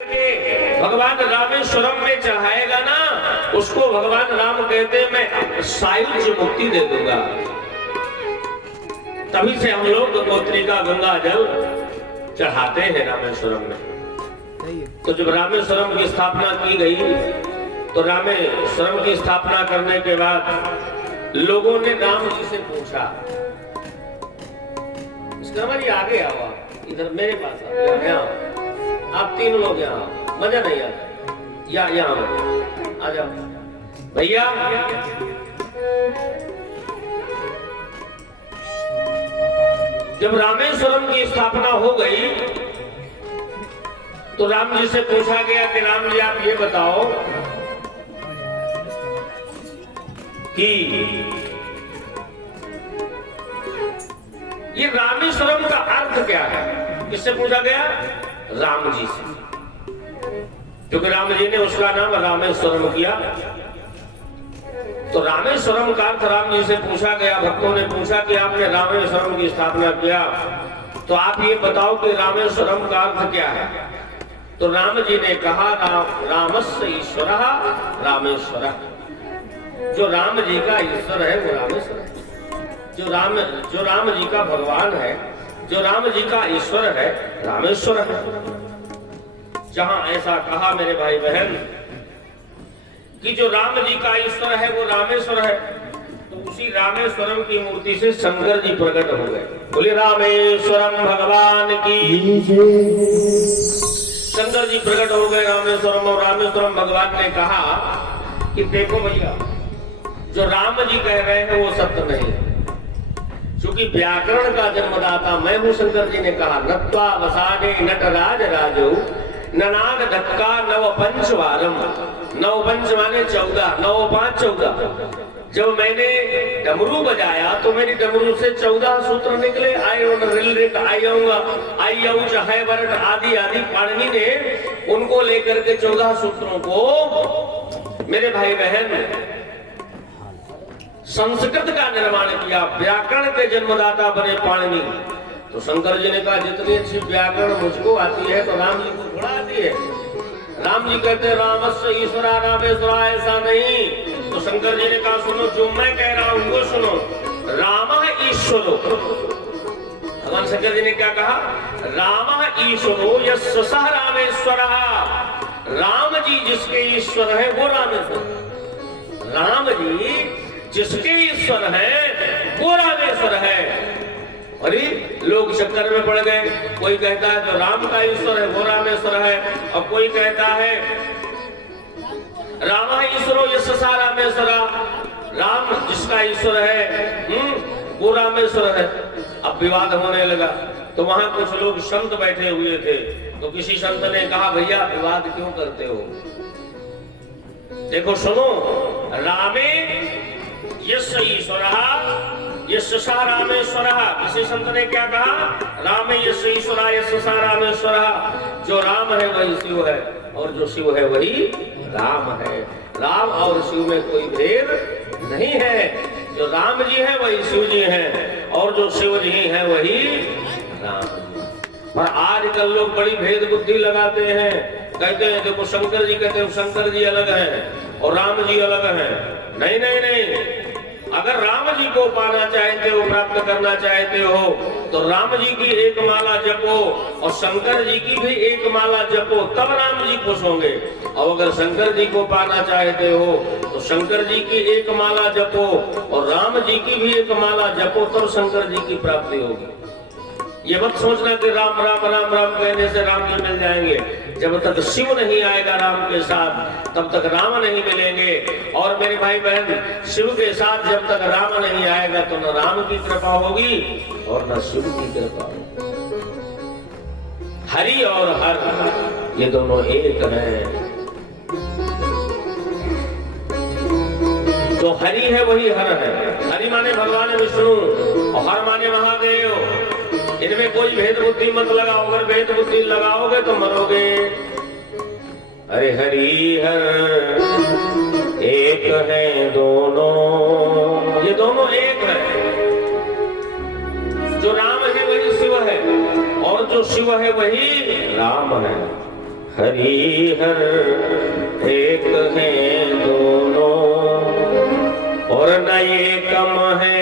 भगवान रामेश्वरम में चढ़ाएगा ना, उसको भगवान राम कहते मैं सायुज्य मुक्ति दे दूंगा। तभी से हम लोग गंगोत्री का गंगा जल चढ़ाते हैं रामेश्वरम में। तो जब रामेश्वरम की स्थापना की गई, तो रामेश्वरम की स्थापना करने के बाद लोगों ने राम जी से पूछा, इसका आगे आओ, इधर मेरे पास आओ, यहाँ आप तीन लोग यहाँ, मजा नहीं आता, यहाँ आ जाओ भैया। जब रामेश्वरम की स्थापना हो गई तो राम जी से पूछा गया कि राम जी आप ये बताओ कि ये रामेश्वरम का अर्थ क्या है। किससे पूछा गया? राम जी से, क्योंकि राम जी ने उसका नाम रामेश्वरम किया। तो रामेश्वरम का अर्थ राम जी से पूछा गया। भक्तों ने पूछा कि आपने रामेश्वरम की स्थापना किया, तो आप ये बताओ कि रामेश्वरम का अर्थ क्या है। तो राम जी ने कहा, रामस्य ईश्वर रामेश्वर, जो राम जी का ईश्वर है वो रामेश्वर है। जो राम जी का भगवान है, जो राम जी का ईश्वर है, रामेश्वर है। जहां ऐसा कहा मेरे भाई बहन कि जो राम जी का ईश्वर है वो रामेश्वर है, तो उसी रामेश्वरम की मूर्ति से शंकर जी प्रकट हो गए। बोले रामेश्वरम भगवान की। शंकर जी प्रकट हो गए रामेश्वरम, और रामेश्वरम भगवान ने कहा कि देखो भैया, जो राम जी कह रहे हैं वो सत्य नहीं है, क्योंकि व्याकरण का जन्मदाता मैं हूं। शंकर जी ने कहा, नत्वा वसाने नटराज राजो ननाद धक्का नव पंच वारम। नव पंच माने 14, 9 5 14। जब मैंने डमरू बजाया तो मेरी डमरू से 14 सूत्र निकले। आई चाहे वर्ड आदि आदि। पाणिनि ने उनको लेकर के 14 सूत्रों को मेरे भाई बहन संस्कृत का निर्माण किया। व्याकरण के जन्मदाता बने पाणिनि। तो शंकर जी ने कहा, जितनी अच्छी व्याकरण मुझको आती है तो राम जी को थोड़ा आती है। राम जी कहते रामस्य ईश्वरा रामेश्वरा, ऐसा नहीं। तो शंकर जी ने कहा, सुनो, जो मैं कह रहा हूं वो सुनो। राम ईश्वरो, भगवान शंकर जी ने क्या कहा? राम ईश्वरो यस्य सः रामेश्वरः। राम जी जिसके ईश्वर है वो रामेश्वर। राम जी जिसके ईश्वर है वो रामेश्वर है। अरे लोग चक्कर में पड़ गए। कोई कहता है जो राम का ईश्वर है वो रामेश्वर है, और कोई कहता है राम ईश्वरो यस्य सः रामेश्वर, राम जिसका ईश्वर है वो रामेश्वर है। अब विवाद होने लगा। तो वहां कुछ लोग संत बैठे हुए थे। तो किसी संत ने कहा, भैया विवाद क्यों करते हो? देखो सुनो, रामे यस्य ईश्वरः यस्य सः रामेश्वरः। किसी संत ने क्या कहा? रामे यस्य ईश्वरः यस्य सः रामेश्वरः। जो राम है वही शिव है, और जो शिव है वही राम है। राम और शिव में कोई भेद नहीं है। जो राम जी है वही शिव जी है, और जो शिव जी है वही राम जी। पर आजकल लोग बड़ी भेद बुद्धि लगाते हैं। कहते हैं देखो शंकर जी, कहते हैं शंकर जी अलग है और राम जी अलग है। नहीं नहीं नहीं, अगर राम जी को पाना चाहते हो, प्राप्त करना चाहते हो, तो राम जी की एक माला जपो और शंकर जी की भी एक माला जपो, तब राम जी खुश होंगे। और अगर शंकर जी को पाना चाहते हो तो शंकर जी की एक माला जपो और राम जी की भी एक माला जपो, तब शंकर जी की प्राप्ति होगी। ये मत सोचना कि राम राम राम राम कहने से राम जी मिल जाएंगे। जब तक शिव नहीं आएगा राम के साथ, तब तक राम नहीं मिलेंगे। और मेरे भाई बहन, शिव के साथ जब तक राम नहीं आएगा तो न राम की कृपा होगी और न शिव की कृपा होगी। हरि और हर ये दोनों एक हैं। जो हरि है वही हर है। हरि माने भगवान विष्णु और हर माने महादेव। इनमें कोई भेद बुद्धि मत लगाओ। अगर भेद बुद्धि लगाओगे तो मरोगे। अरे हरि हर एक है दोनों, ये दोनों एक है। जो राम है वही शिव है, और जो शिव है वही राम है। हरि हर एक है दोनों, और न ये कम है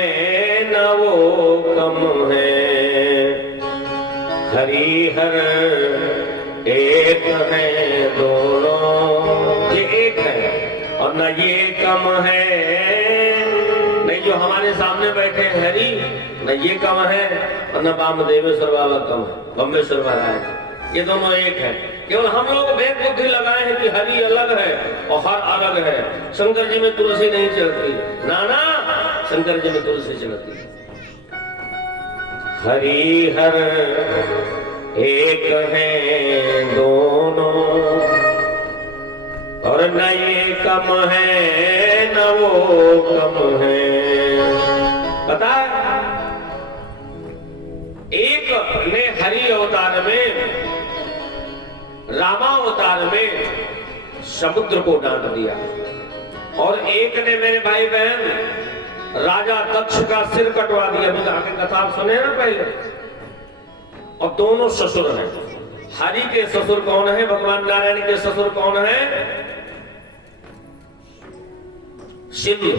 न वो कम है। हरि हर एक है दोनों, ये एक है और न ये कम है। नहीं जो हमारे सामने बैठे हरि, न ये कम है और न वामदेवेश्वर बाबा कम है, बम्बेश्वर महाराज, ये दोनों एक है। केवल हम लोग भेद बुद्धि लगाए हैं कि हरि अलग है और हर अलग है। शंकर जी में तुलसी नहीं चढ़ती, नाना शंकर जी में तुलसी चढ़ती। हरि हर एक है दोनों, और न ये कम है न वो कम है। पता एक ने हरि अवतार में, रामावतार में समुद्र को डांट दिया, और एक ने मेरे भाई बहन राजा दक्ष का सिर कटवा दिया। अभी आगे कथा आप सुने ना पहले। और दोनों ससुर हैं। हरि के ससुर कौन है? भगवान नारायण के ससुर कौन है? सिंधु,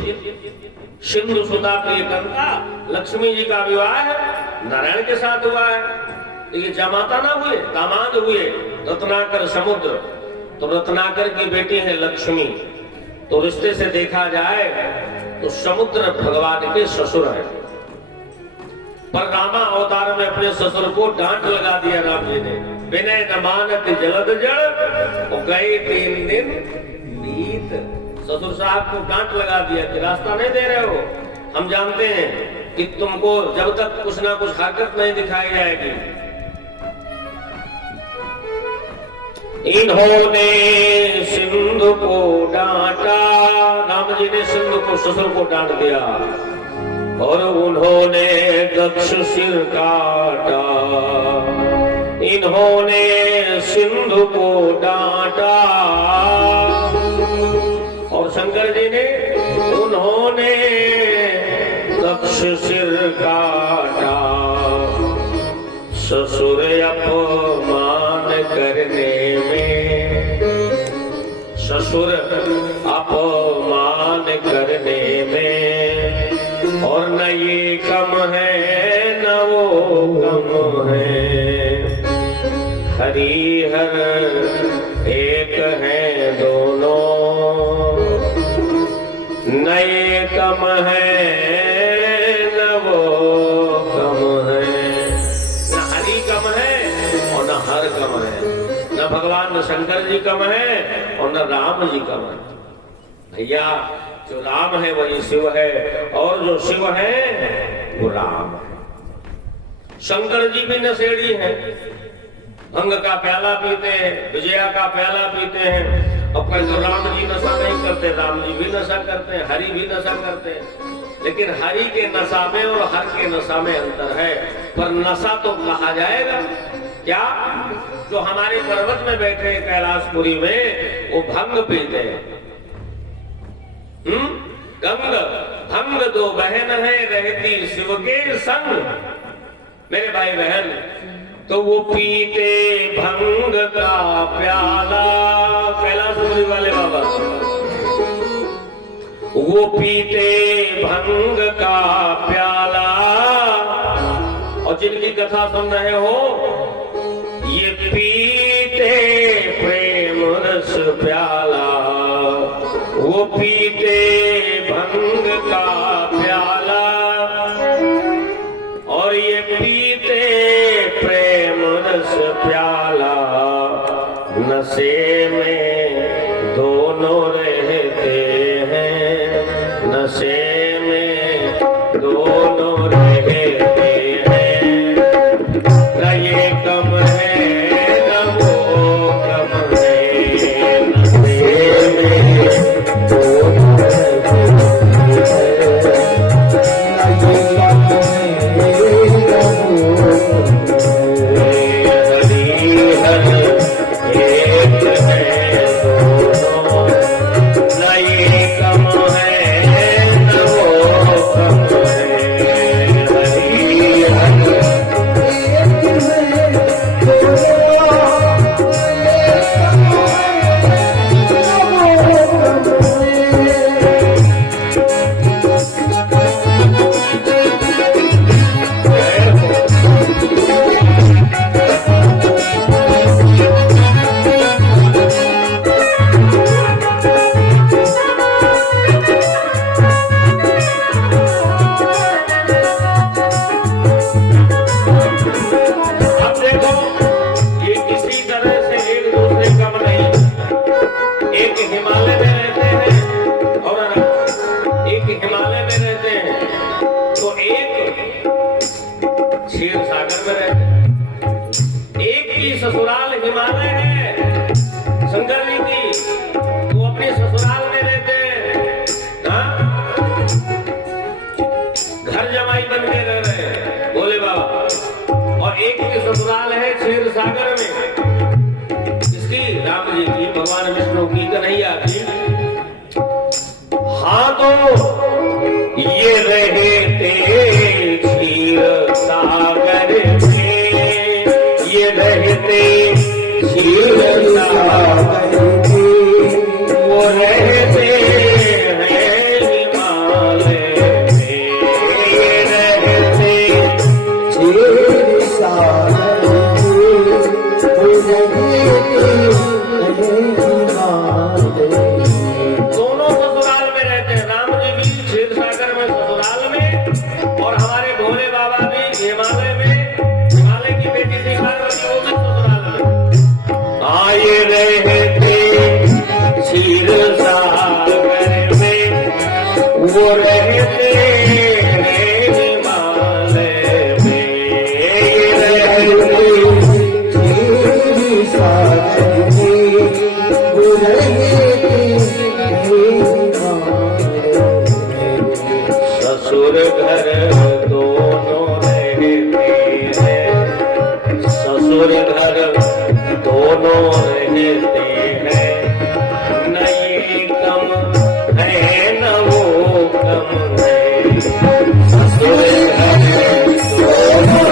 सिंधु सुता प्रियकंता। लक्ष्मी जी का विवाह नारायण के साथ हुआ है। ये जमाता ना हुए, दामाद हुए रत्नाकर समुद्र। तो रत्नाकर की बेटी है लक्ष्मी। तो रिश्ते से देखा जाए तो समुद्र भगवान के ससुर है। पर रामा अवतार में अपने ससुर को डांट लगा दिया राम जी ने। विनय न मानत जलद जड़, गए 3 दिन बीत। ससुर साहब को डांट लगा दिया कि रास्ता नहीं दे रहे हो। हम जानते हैं कि तुमको जब तक कुछ ना कुछ हरकत नहीं दिखाई जाएगी। इन्होंने सिंधु को डांटा, राम जी ने सिंधु को ससुर को डांट दिया, और उन्होंने दक्ष सिर काटा। इन्होंने सिंधु को डांटा, और शंकर जी ने उन्होंने दक्ष सिर काटा। ससुर अपमान करने में, ससुर अपमान करने में, और न ये कम है न वो कम है। हरि हर एक है दोनों, न ये कम है न वो कम है। न हरि कम है और न हर कम है। न भगवान शंकर जी कम है और न राम जी कम है। भैया जो राम है वही शिव है, और जो शिव है वो राम है। शंकर जी भी नशेड़ी हैं। भंग का प्याला पीते हैं, विजया का प्याला पीते हैं। अपने जो राम जी नशा नहीं करते, राम जी भी नशा करते हैं, हरि भी नशा करते हैं। लेकिन हरि के नशा में और हर के नशा में अंतर है। पर नशा तो कहा जाएगा क्या? जो हमारे पर्वत में बैठे कैलाशपुरी में वो भंग पीते हैं। गंग भंग दो बहन है रहती शिव के संग। मेरे भाई बहन, तो वो पीते भंग का प्याला, कैलाशपुरी वाले बाबा, वो पीते भंग का प्याला। और जिनकी कथा सुन रहे हो, ये पीते प्रेम रस प्याला, वो पीते भंग का प्याला, और ये पीते प्रेम रस प्याला। नशे में दोनों रहते हैं, नशे में दोनों रहते हैं। न ये कम है न वो कम है। नशे में दोनों रहते हैं। की, भगवान विष्णु की कन्हैया की। हाँ तो ये रहे थे क्षीर सागर में, ये रहते क्षीर सागर में, वो रहते हैं हिमालय में, ये रहते क्षीर सागर में, वो रहते दोनों ससुराल में रहते हैं। राम जी भी क्षीर सागर में ससुराल में, और हमारे भोले बाबा भी हिमालय में, हिमालय की बेटी थी पार्वती, वो भी ससुराल में। आए रहते क्षीर सागर में, वो रहते हिमालय में, ये रहते क्षीर सागर में, वो रहते ससुर घर दोनों रहते हैं, ससुर घर दोनों रहते हैं, न ये कम है न वो कम है, ससुर घर दोनों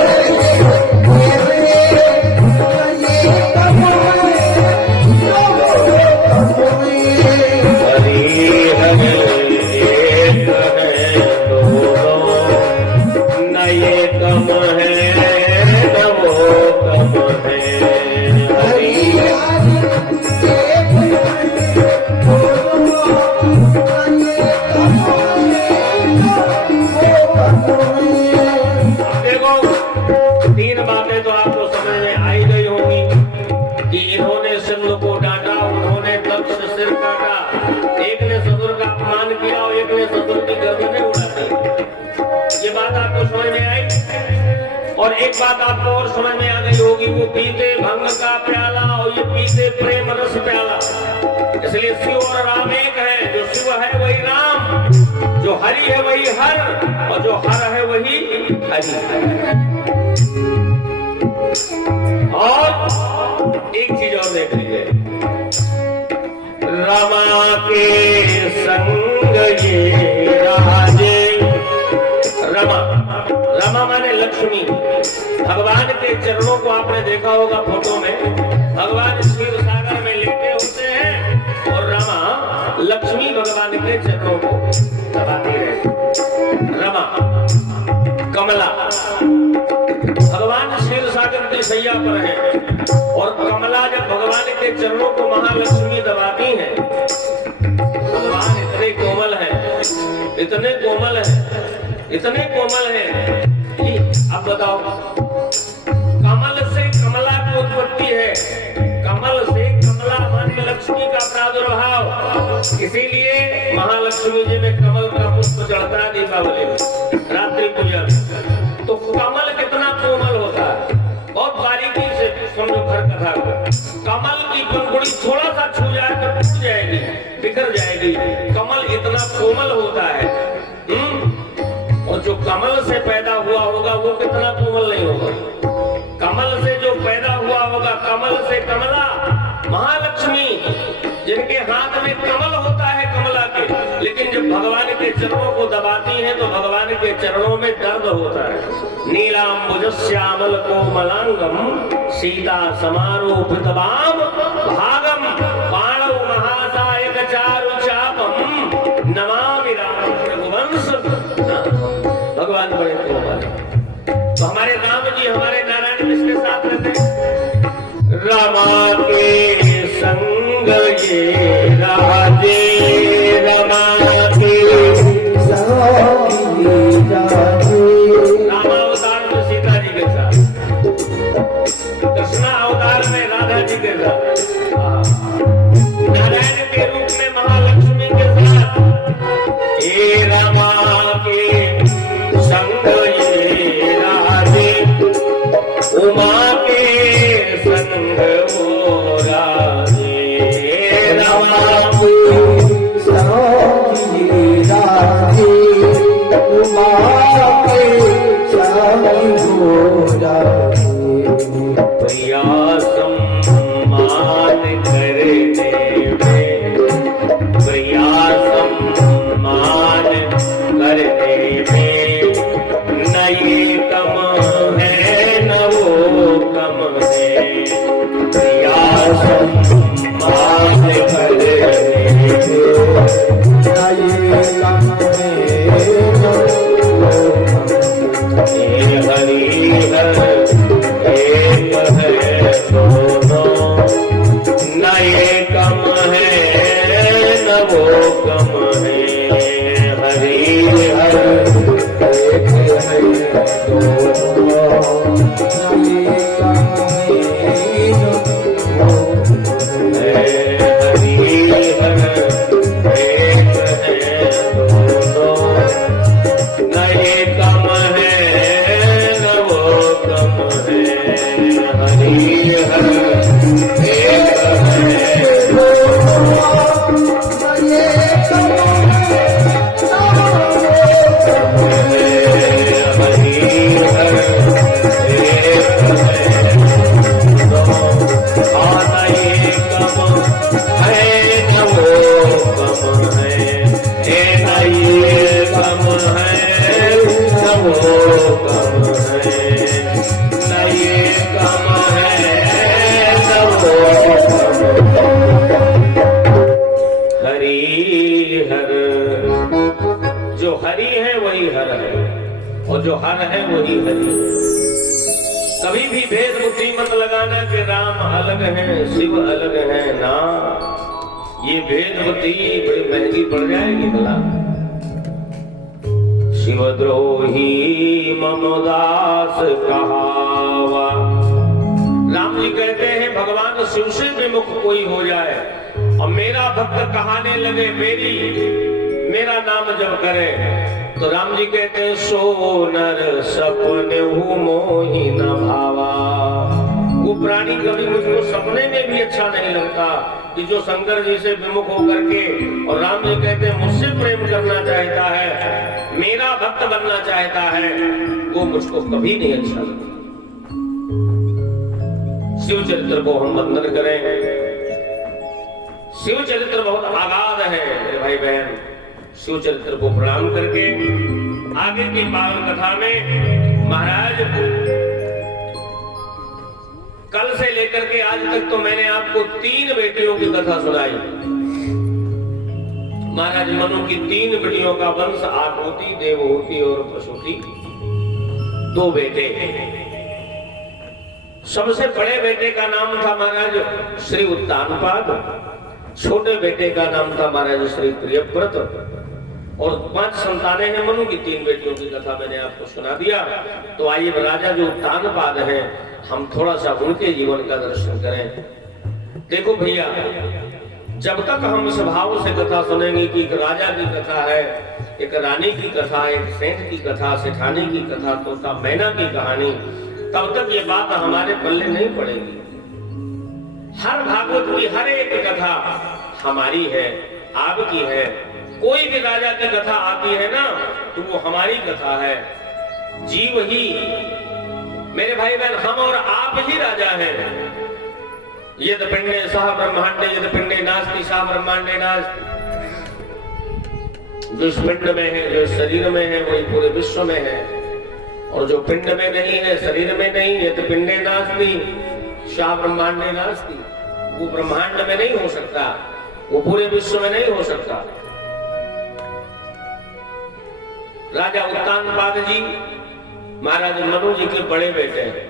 और एक बात आपको और समझ में आ गई होगी, वो पीते भंग का प्याला और ये पीते प्रेम रस प्याला। इसलिए शिव और राम एक है, जो शिव है वही राम, जो हरि है वही हर, और जो हर है वही हरि। और एक चीज और देख लीजिए, रमा के संग ये राजे, रमा, रमा माने लक्ष्मी। भगवान के चरणों को आपने देखा होगा फोटो में, भगवान क्षीर सागर में लेटे होते हैं और रमा लक्ष्मी भगवान के चरणों को दबाती रहती। रमा, कमला, भगवान क्षीर सागर की सैया पर है, और कमला जब भगवान के चरणों को महालक्ष्मी दबाती है, भगवान इतने कोमल है, इतने कोमल है, इतने कोमल है कि अब बताओ, कमल से कमला की उत्पत्ति है, कमल से कमला माने लक्ष्मी का प्रादुर्भाव। इसीलिए महालक्ष्मी जी में कमल का पुष्प चढ़ता है दीपावली में, रात्रि पूजा में। तो कमल कितना कोमल होता है, बहुत बारीकी से समझो घर कथा को। कमल की पंखुड़ी थोड़ा सा छू जाए तो टूट जाएगी, बिखर जाएगी। कमल इतना कोमल होता है। और जो कमल से पैदा हुआ होगा वो कितना कोमल नहीं होगा। कमल से जो पैदा हुआ होगा, कमल से कमला, महालक्ष्मी, जिनके हाथ में कमल होता है कमला के, लेकिन जब भगवान के चरणों को दबाती हैं तो भगवान के चरणों में दर्द होता है। नीलांबुजश्यामल कोमलांगम सीता समारोपित वाम भागम पाणौ महासायक चारु चापम नमामि राम रघुवंश। भगवान बड़े कोमल। तो हमारे राम जी हमारे नारायण जिसके साथ रहते हैं, रमा के संग ये राजे, रमा के संग ये राजे। रामा अवतार में सीता जी के साथ, कृष्णा अवतार में राधा जी के साथ, नारायण के रूप में महालक्ष्मी के साथ। हे रमा के संग ये राजे, उमा के संग वो राजे। रमा के संग ये राजे, उमा के संग वो राजे। प्रिया सम्मान करने मत लगाना कि राम अलग है शिव अलग है ना, ये भेदवती बड़ी महंगी पड़ जाएगी भला। शिवद्रोही ममदास कहावा। राम जी कहते हैं भगवान शिव से विमुख कोई हो जाए और मेरा भक्त कहाने लगे मेरा नाम जब करे, तो राम जी कहते हैं सो नर सपने मोहि न भावा। वो प्राणी कभी मुझको सपने में भी अच्छा नहीं लगता कि जो शंकर जी से विमुख होकर के, और राम जी कहते हैं मुझसे प्रेम करना चाहता है, मेरा भक्त बनना चाहता है, वो मुझको कभी नहीं अच्छा लगता। शिव चरित्र को हम वंदन करें। शिव चरित्र बहुत आगाध है मेरे भाई बहन। शिव चरित्र को प्रणाम करके आगे की पावन कथा में महाराज कल से लेकर के आज तक तो मैंने आपको 3 बेटियों की कथा सुनाई। महाराज मनु की 3 बेटियों का वंश आहुति, देवहूति और प्रसूति, 2 बेटे। सबसे बड़े बेटे का नाम था महाराज श्री उत्तानपाद, छोटे बेटे का नाम था महाराज श्री प्रियव्रत, और 5 संतानें हैं मनु की। 3 बेटियों की कथा मैंने आपको सुना दिया। तो आइए राजा जो उत्तानपाद हैं, हम थोड़ा सा उनके जीवन का दर्शन करें। देखो भैया, जब तक हम इस भाव से कथा सुनेंगे कि एक राजा की कथा है, एक रानी की कथा, एक सेठ की कथा, सेठानी की कथा, तोता मैना की कहानी, तब तक ये बात हमारे पल्ले नहीं पड़ेगी। हर भागवत की हर एक कथा हमारी है, आपकी है। कोई भी राजा की कथा आती है ना, तो वो हमारी कथा है। जीव ही, मेरे भाई बहन, हम और आप ही राजा हैं। यद पिंडे सह ब्रह्मांडे यद पिंडे नास्ति सह ब्रह्मांडे नास्ति। जो इस पिंड में है, जो शरीर में है, वही पूरे विश्व में है। और जो पिंड में नहीं है, शरीर में नहीं, यद पिंडे नास्ति सह ब्रह्मांडे नास्ति, वो ब्रह्मांड में नहीं हो सकता, वो पूरे विश्व में नहीं हो सकता। राजा उत्तानपाद जी महाराज मनु जी के बड़े बेटे हैं।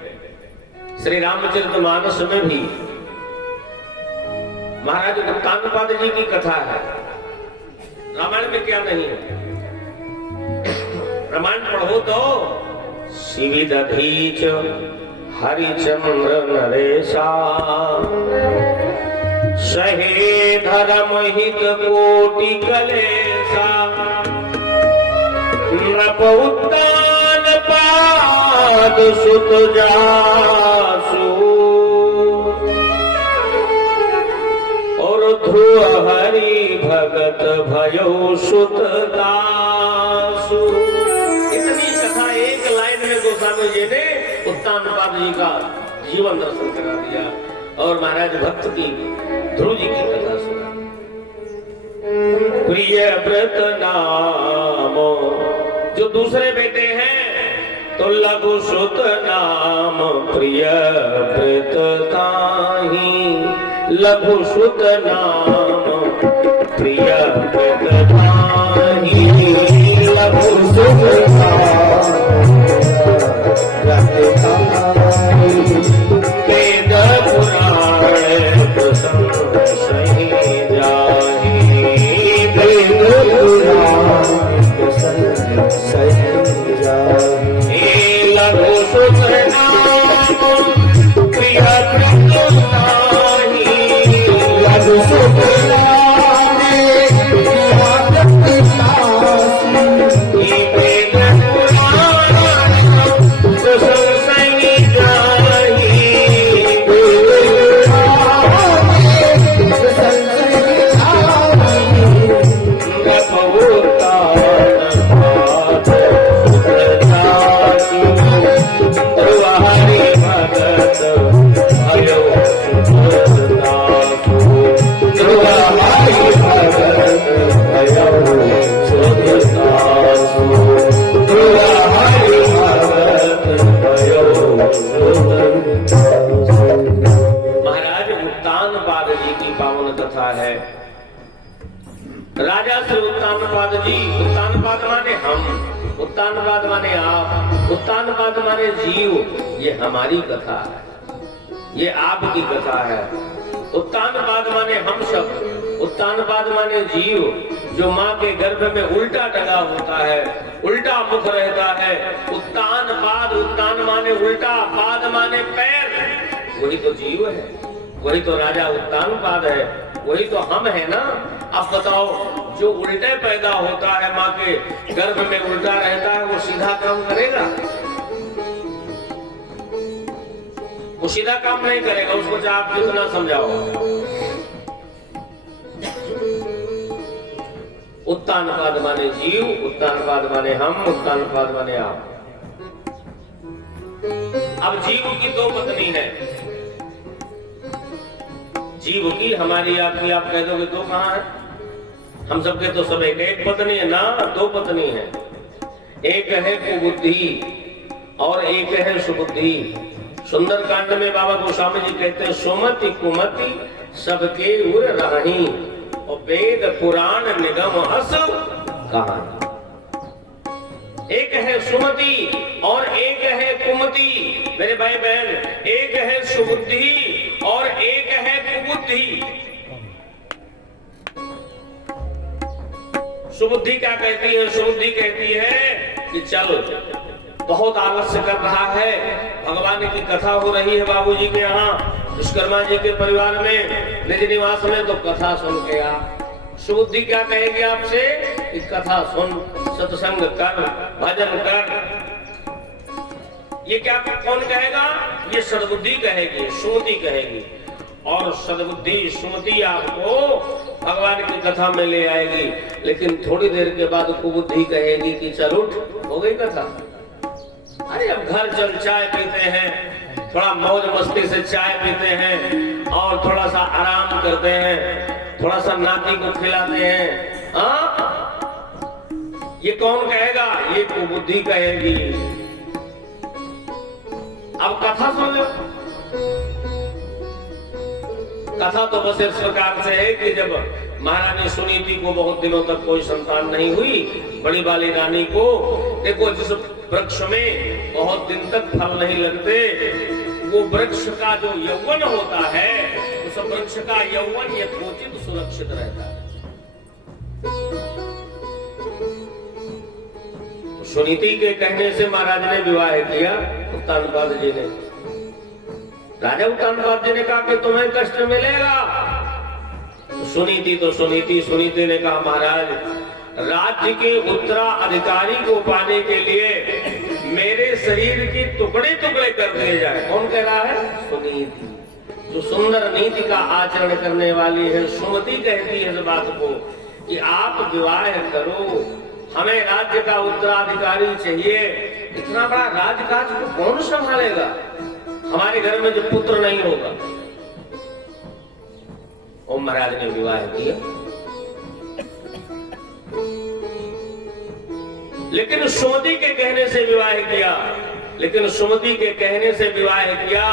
श्री रामचरितमानस में भी महाराज उत्तानपाद जी की कथा है। रामायण में क्या नहीं है, रामायण पढ़ो तो। शिविदधीच हरिचंद्र नरेशा, सहे धर्म हित कोटि कलेशा, नृप उत्तानपाद सुत जासु, और ध्रुव हरि भगत भयो सुत दासु। इतनी कथा एक लाइन में गोस्वामी जी ने उत्तानपाद जी का जीवन दर्शन करा दिया, और महाराज भक्त की ध्रुव जी की कथा सुना। प्रिय व्रत नाम जो दूसरे बेटे हैं, तो लघु सुत नाम प्रिय व्रत ताहि, लघु सुत नाम प्रिय व्रत ताहि, लघु सुत नाम वेद पुराण प्रसंग सही जाहि, वेद पुराण प्रसंग सही जाहि, लघु सुत नाम प्रिय व्रत ताहि, लघु सुत नाम प्रिय व्रत ताहि, वेद पुराण प्रसंग सही जाहि, महाराज उत्तानपाद जी की पावन कथा है। राजा श्री उत्तानपाद जी, उत्तानपाद माने हम, उत्तानपाद माने आप, उत्तानपाद माने जीव, ये हमारी कथा है। ये आपकी कथा है। उत्तानपाद माने हम सब, उत्तानपाद माने जीव जो माँ के गर्भ में उल्टा टंगा होता है, उल्टा मुख रहता है। उत्तानपाद, उत्तान माने उल्टा, पाद माने पैर, वही तो जीव है, वही तो राजा उत्तानपाद है, वही तो हम है ना। अब बताओ, जो उल्टे पैदा होता है माँ के गर्भ में उल्टा रहता है, वो सीधा काम करेगा? वो सीधा काम नहीं करेगा, उसको चाहे आप जितना समझाओ। उत्तानपाद माने जीव, उत्तानपाद माने हम, उत्तानपाद माने आप। अब जीव की दो पत्नी है, जीव की, हमारी आपकी, आप कह दोगे दो कहां है? हम सबके तो सब एक पत्नी है ना, दो पत्नी है। एक है कुबुद्धि और एक है सुबुद्धि। सुंदर कांड में बाबा गोस्वामी जी कहते हैं, सुमति कुमति सबके उर राही और वेद पुराण निगम हस कहानी। एक है सुमति और एक है कुमति, मेरे भाई बहन, एक है सुबुद्धि और एक है कुबुद्धि। सुबुद्धि क्या कहती है? सुबुद्धि कहती है कि चल, बहुत आलस्य कर रहा है, भगवान की कथा हो रही है बाबूजी के यहाँ, विश्वकर्मा जी के परिवार में, निज निवास में, तो कथा सुन के आ। सुबुद्धि क्या कहेगी आपसे कि कथा सुन, सत्संग कर, भजन कर। ये क्या कौन कहेगा? ये सद्बुद्धि कहेगी, सुमति कहेगी। और सद्बुद्धि सुमति आपको भगवान की कथा में ले आएगी। लेकिन थोड़ी देर के बाद कुबुद्धि कहेगी कि चल उठ, हो गई कथा। अरे अब घर चल, चाय पीते हैं, थोड़ा मौज मस्ती से चाय पीते हैं और थोड़ा सा आराम करते हैं, थोड़ा सा नाती को खिलाते हैं। ये कौन कहेगा? ये कुबुद्धि कहेगी। अब कथा सुन लो। कथा तो बस इस प्रकार से है कि जब महारानी सुनीति को बहुत दिनों तक कोई संतान नहीं हुई, बड़ी वाली रानी को, देखो जिस वृक्ष में बहुत दिन तक फल नहीं लगते, वो वृक्ष का जो यौवन होता है, उस वृक्ष का यौवन यथोचित सुरक्षित रहता है। सुनीति के कहने से महाराज ने विवाह किया उत्तानपाद जी ने। राजा उत्तानपाद जी ने कहा कि तुम्हें कष्ट मिलेगा। सुनीति तो सुनीति ने कहा, महाराज, राज्य के उत्तराधिकारी को पाने के लिए मेरे शरीर के टुकड़े टुकड़े कर दिए जाए। कौन कह रहा है? सुनीति, जो सुंदर नीति का आचरण करने वाली है। सुमति कहती है इस बात को कि आप विवाह करो, हमें राज्य का उत्तराधिकारी चाहिए। इतना बड़ा राजकाज को कौन संभालेगा? हमारे घर में जो पुत्र नहीं होगा। ओम महाराज ने विवाह किया, लेकिन सुमति के कहने से विवाह किया, लेकिन सुमति के कहने से विवाह किया,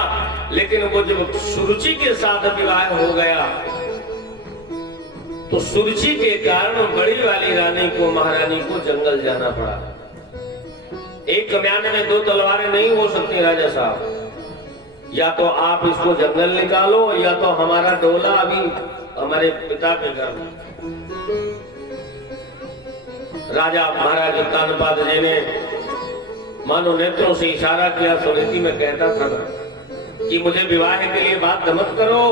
लेकिन वो जब सुरुचि के साथ विवाह हो गया तो सुरुचि के कारण बड़ी वाली रानी को, महारानी को जंगल जाना पड़ा। एक कम्यान में दो तलवारें नहीं हो सकती राजा साहब। या तो आप इसको जंगल निकालो, या तो हमारा डोला अभी हमारे पिता के घर में। राजा महाराज उत्तानपाद जी ने मानो नेत्रों से इशारा किया। सुनीति में कहता था कि मुझे विवाह के लिए बात मत करो।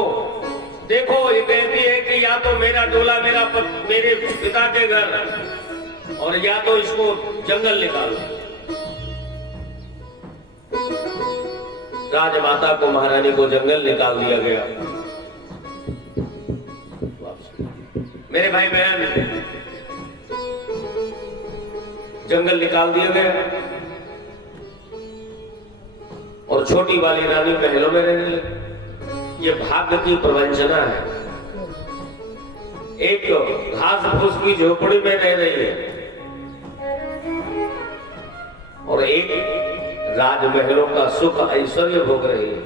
देखो, ये कहती है कि या तो मेरा डोला मेरे पिता के घर, और या तो इसको जंगल निकालो। राजमाता को, महारानी को जंगल निकाल दिया गया। मेरे भाई बहन, जंगल निकाल दिया गया और छोटी वाली रानी महलों में रहने लगी। ये भाग्य की प्रवंचना है। एक घास फूस की झोपड़ी में रह रही है और एक राजमहलों का सुख ऐश्वर्य भोग रही है।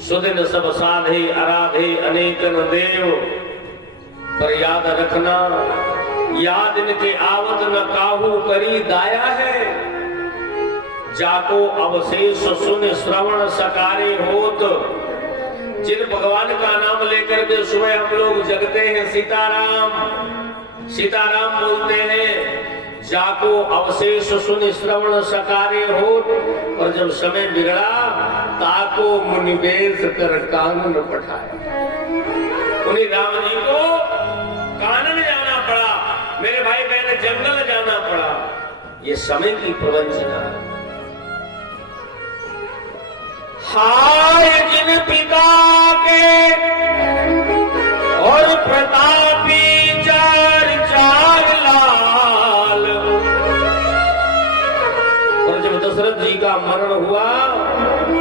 सुदिन सब साधे आराधे अनेकन देव, पर याद रखना याद इनके आवत न काहू करी दाया है। जाको अवशेष सुन श्रवण सकारे होत। जिन भगवान का नाम लेकर के सुबह हम लोग जगते हैं सीताराम सीताराम बोलते हैं, जाको अवशेष सुन श्रवण सकारे होत। और जब समय बिगड़ा ताको मुनिवेश कर कानन पठाया। उन्हीं राम जी को कानन जाना पड़ा, मेरे भाई बहन जंगल जाना पड़ा। ये समय की प्रवंचना। हाय जिन पिता के और प्रतापी चार चार लाल। और जब दशरथ जी का मरण हुआ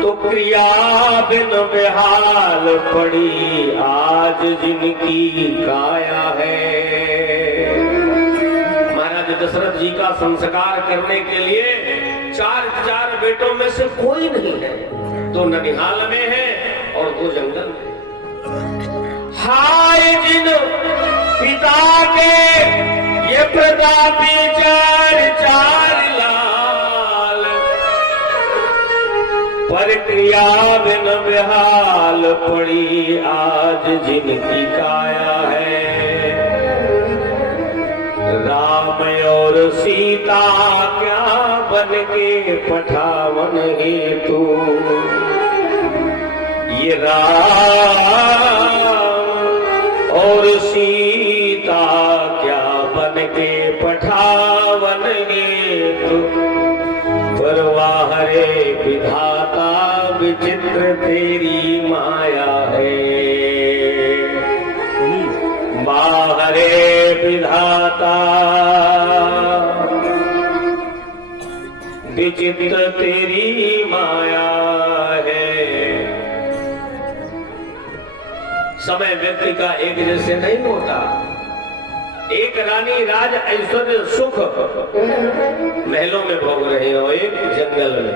तो क्रिया बिन बेहाल पड़ी आज जिनकी काया है। महाराज दशरथ जी का संस्कार करने के लिए चार बेटों में से कोई नहीं है। दो ननिहाल में है और दो जंगल में। हाय जिन पिता के ये प्रतापी चार चार लाल। पर क्रिया बिन बेहाल पड़ी आज जिनकी काया है। राम और सीता क्या बन के पठावन हेतु। ये राम और सीता क्या बन के पठावन हेतु। परवाह रे विधाता विचित्र तेरी माया है। बाहरे विधाता विचित्र तेरी माया है। समय व्यक्ति का एक जैसे नहीं होता। एक रानी राज ऐश्वर्य सुख महलों में भोग रहे हो, एक जंगल में।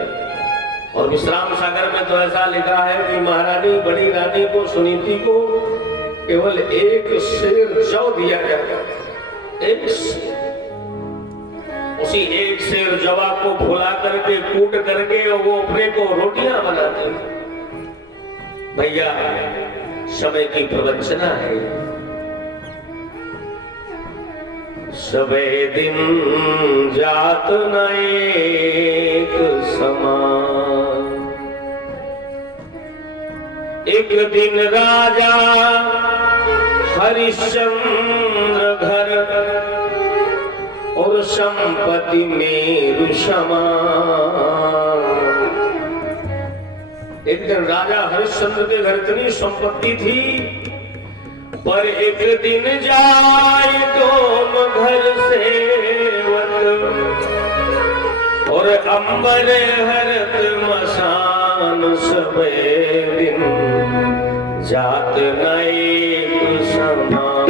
और विश्राम सागर में तो ऐसा लिखा है कि महारानी बड़ी रानी को सुनीति को केवल एक शेर जौ दिया गया। एक उसी एक शेर जवा को फुला करके कूट करके और वो अपने को रोटियां बनाते। भैया समय की प्रवंचना है। सबे दिन जात न एक समान। एक दिन राजा हरिश्चंद्र घर और संपत्ति मेरु समान। एक दिन राजा हरिश्चंद्र के घर इतनी संपत्ति थी, पर एक दिन जाए दोनों घर सेवक और अंबर हरत मसान। सबे दिन जात नए समान।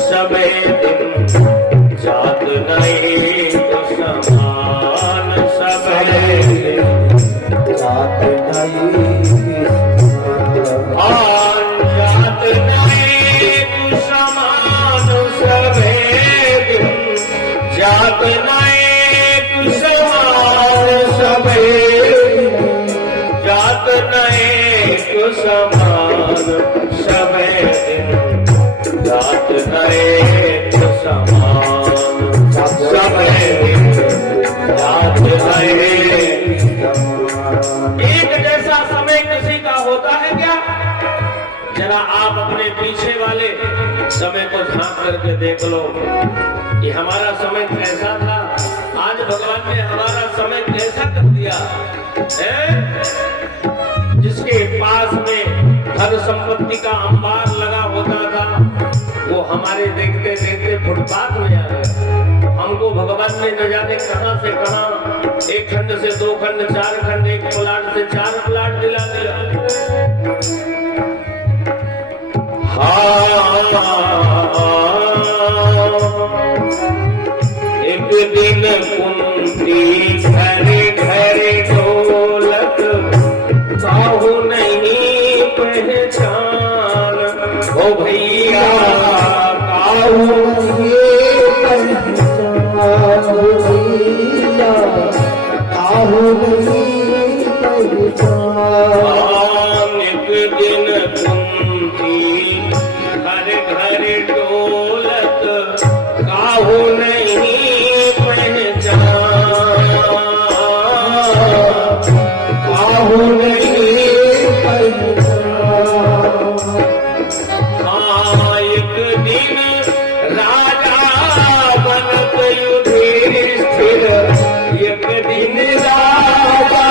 सबे दिन जात नए समान। सबे दिन जात नए जात नए समान। सबे दिन जात नए समान। सबे जात नए समान। सबे दिन जात नए समान। सबे दिन जात नए। एक जैसा समय किसी का होता है क्या? जरा आप अपने पीछे वाले समय को झांक करके देख लो कि हमारा समय कैसा था। आज भगवान ने हमारा समय कैसा कर दिया है? जिसके पास में धन संपत्ति का अंबार लगा होता था, वो हमारे देखते देखते फुटपाथ में आ गया। हमको भगवान ने न जाने कहां से कहां एक खंड से दो खंड, चार खंड, एक प्लाट से चार प्लाट दिला दिया। एक दिन कुंती घरे घरे ढोलक काहू नहीं पहचान। ओ भैया काहू ये पहचान। भैया काहू एक दिन कुंती घर घर डोलत काहू नहीं पहचान, काहू नहीं पहचान। हाँ एक दिन राजा बनत युधिष्ठिर, एक दिन राजा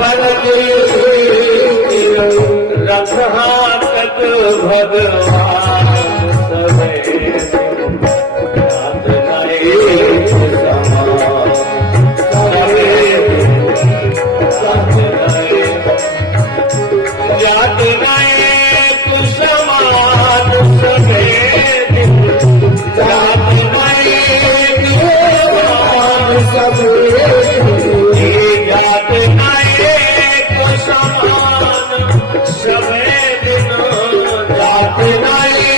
बनत युधिष्ठिर, रखा तक भगवान सभे जात नए समान, सभे जात नए, जात नए कुसमान सभे जात नए कुसमान सभे, जात नए कुसमान सभे दिन, जात नए समान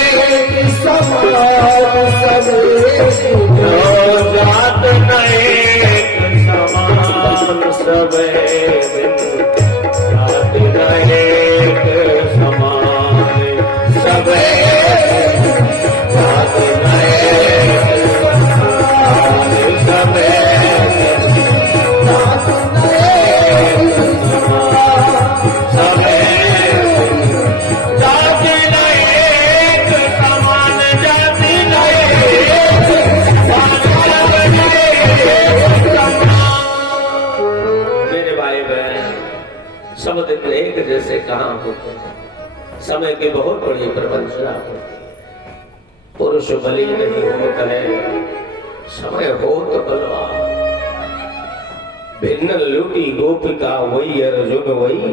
सभे, जात नए समान सभे दिन, जात नए समान सभे, जात नए समान सभे, जात नए सभे, जात नए समान, जात नए मेरे भाई बहन, सब दिन एक जैसे कहाँ होते हैं। समय की बहुत बड़ी प्रवंचना होती है। पुरुष बलि नहीं होता है, समय हो तो बलवान। भिन्न लूटी गोपिका वही अर्जुन वही।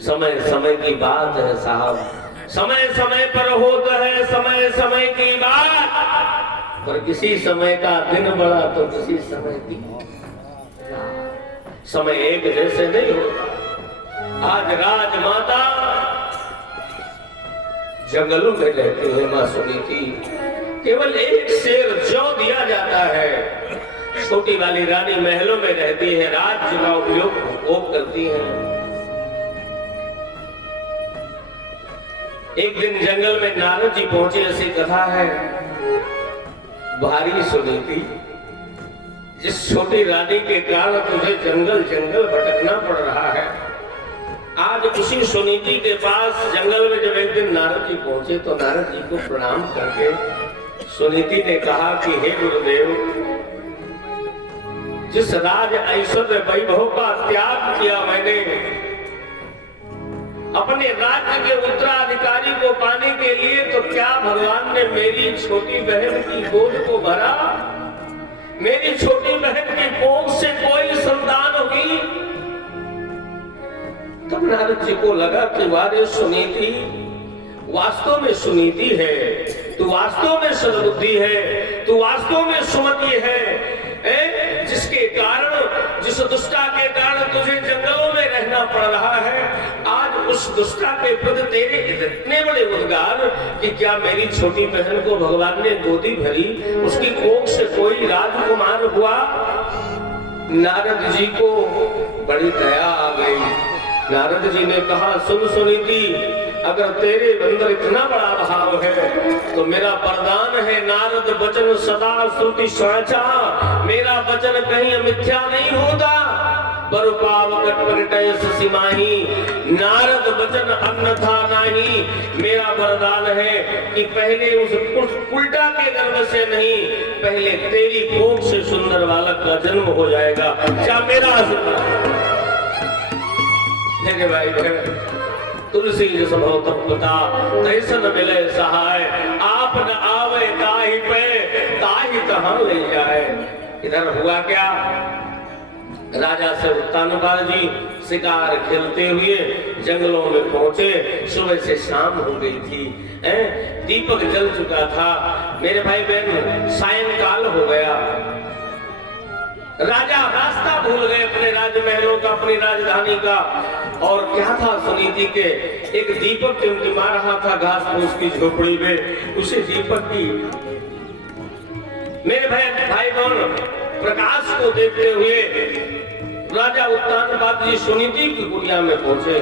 समय समय की बात है साहब, समय समय पर होता है समय समय की बात, पर किसी समय का दिन बड़ा तो किसी समय की समय एक जैसे नहीं होता। आज राजमाता जंगलों में रहती है मां सुनीति, केवल एक शेर जो दिया जाता है। छोटी वाली रानी महलों में रहती है, राज्य का उपयोग करती है। एक दिन जंगल में नारद जी पहुंचे, ऐसी कथा है। भारी सुनीति, जिस छोटी रानी के कारण तुझे जंगल जंगल भटकना पड़ रहा है। आज उसी सुनीति के पास जंगल में जब एक दिन नारद जी पहुंचे तो नारद जी को प्रणाम करके सुनीति ने कहा कि हे गुरुदेव, जिस राज ऐश्वर्य वैभव का त्याग किया मैंने, अपने राज्य के उत्तराधिकारी को पाने के लिए, तो क्या भगवान ने मेरी छोटी बहन की गोद को भरा? मेरी छोटी बहन की गोद से कोई संतान हुई? तब नारद जी को लगा कि वारे सुनीति, वास्तव में सुनीति है, तू वास्तव में सद्बुद्धि है, तू वास्तव में सुमति है, जिसके कारण, जिस दुष्टा के कारण तुझे जंगलों में रहना पड़ रहा है। आज उस दुष्टा के प्रति तेरे इतने बड़े उद्गार कि क्या मेरी छोटी बहन को भगवान ने गोदी भरी, उसकी कोख से कोई राजकुमार हुआ? नारद जी को बड़ी दया आ गई। नारद जी ने कहा, सुन सुनीति, अगर तेरे अंदर इतना बड़ा भाव है तो मेरा वरदान है, नारद वचन सदा श्रुति साचा, मेरा वचन कहीं मिथ्या नहीं होता। सिमाही नारद वचन अन्यथा नहीं। मेरा वरदान है कि पहले उस उल्टा के गर्भ से नहीं, पहले तेरी कोख से सुंदर बालक का जन्म हो जाएगा। क्या मेरा भाई बहन, तुलसी जस भवतम पिता तैसन मिले सहाय, आप न आवे ताहि पे ताहि तहां ले जाए। इधर हुआ क्या, राजा से उत्तानपाल जी शिकार खेलते हुए जंगलों में पहुंचे। सुबह से शाम हो गई थी, दीपक जल चुका था। मेरे भाई बहन, सायंकाल हो गया। राजा रास्ता भूल गए अपने राजमहलों का, अपनी राजधानी का। और क्या था सुनीति के, एक दीपक टिमटिमा रहा था घास फूस की झोपड़ी में, उसे दीपक की। मेरे भाई बहन, प्रकाश को देखते हुए राजा उत्तानपाद जी सुनीति की कुटिया में पहुंचे।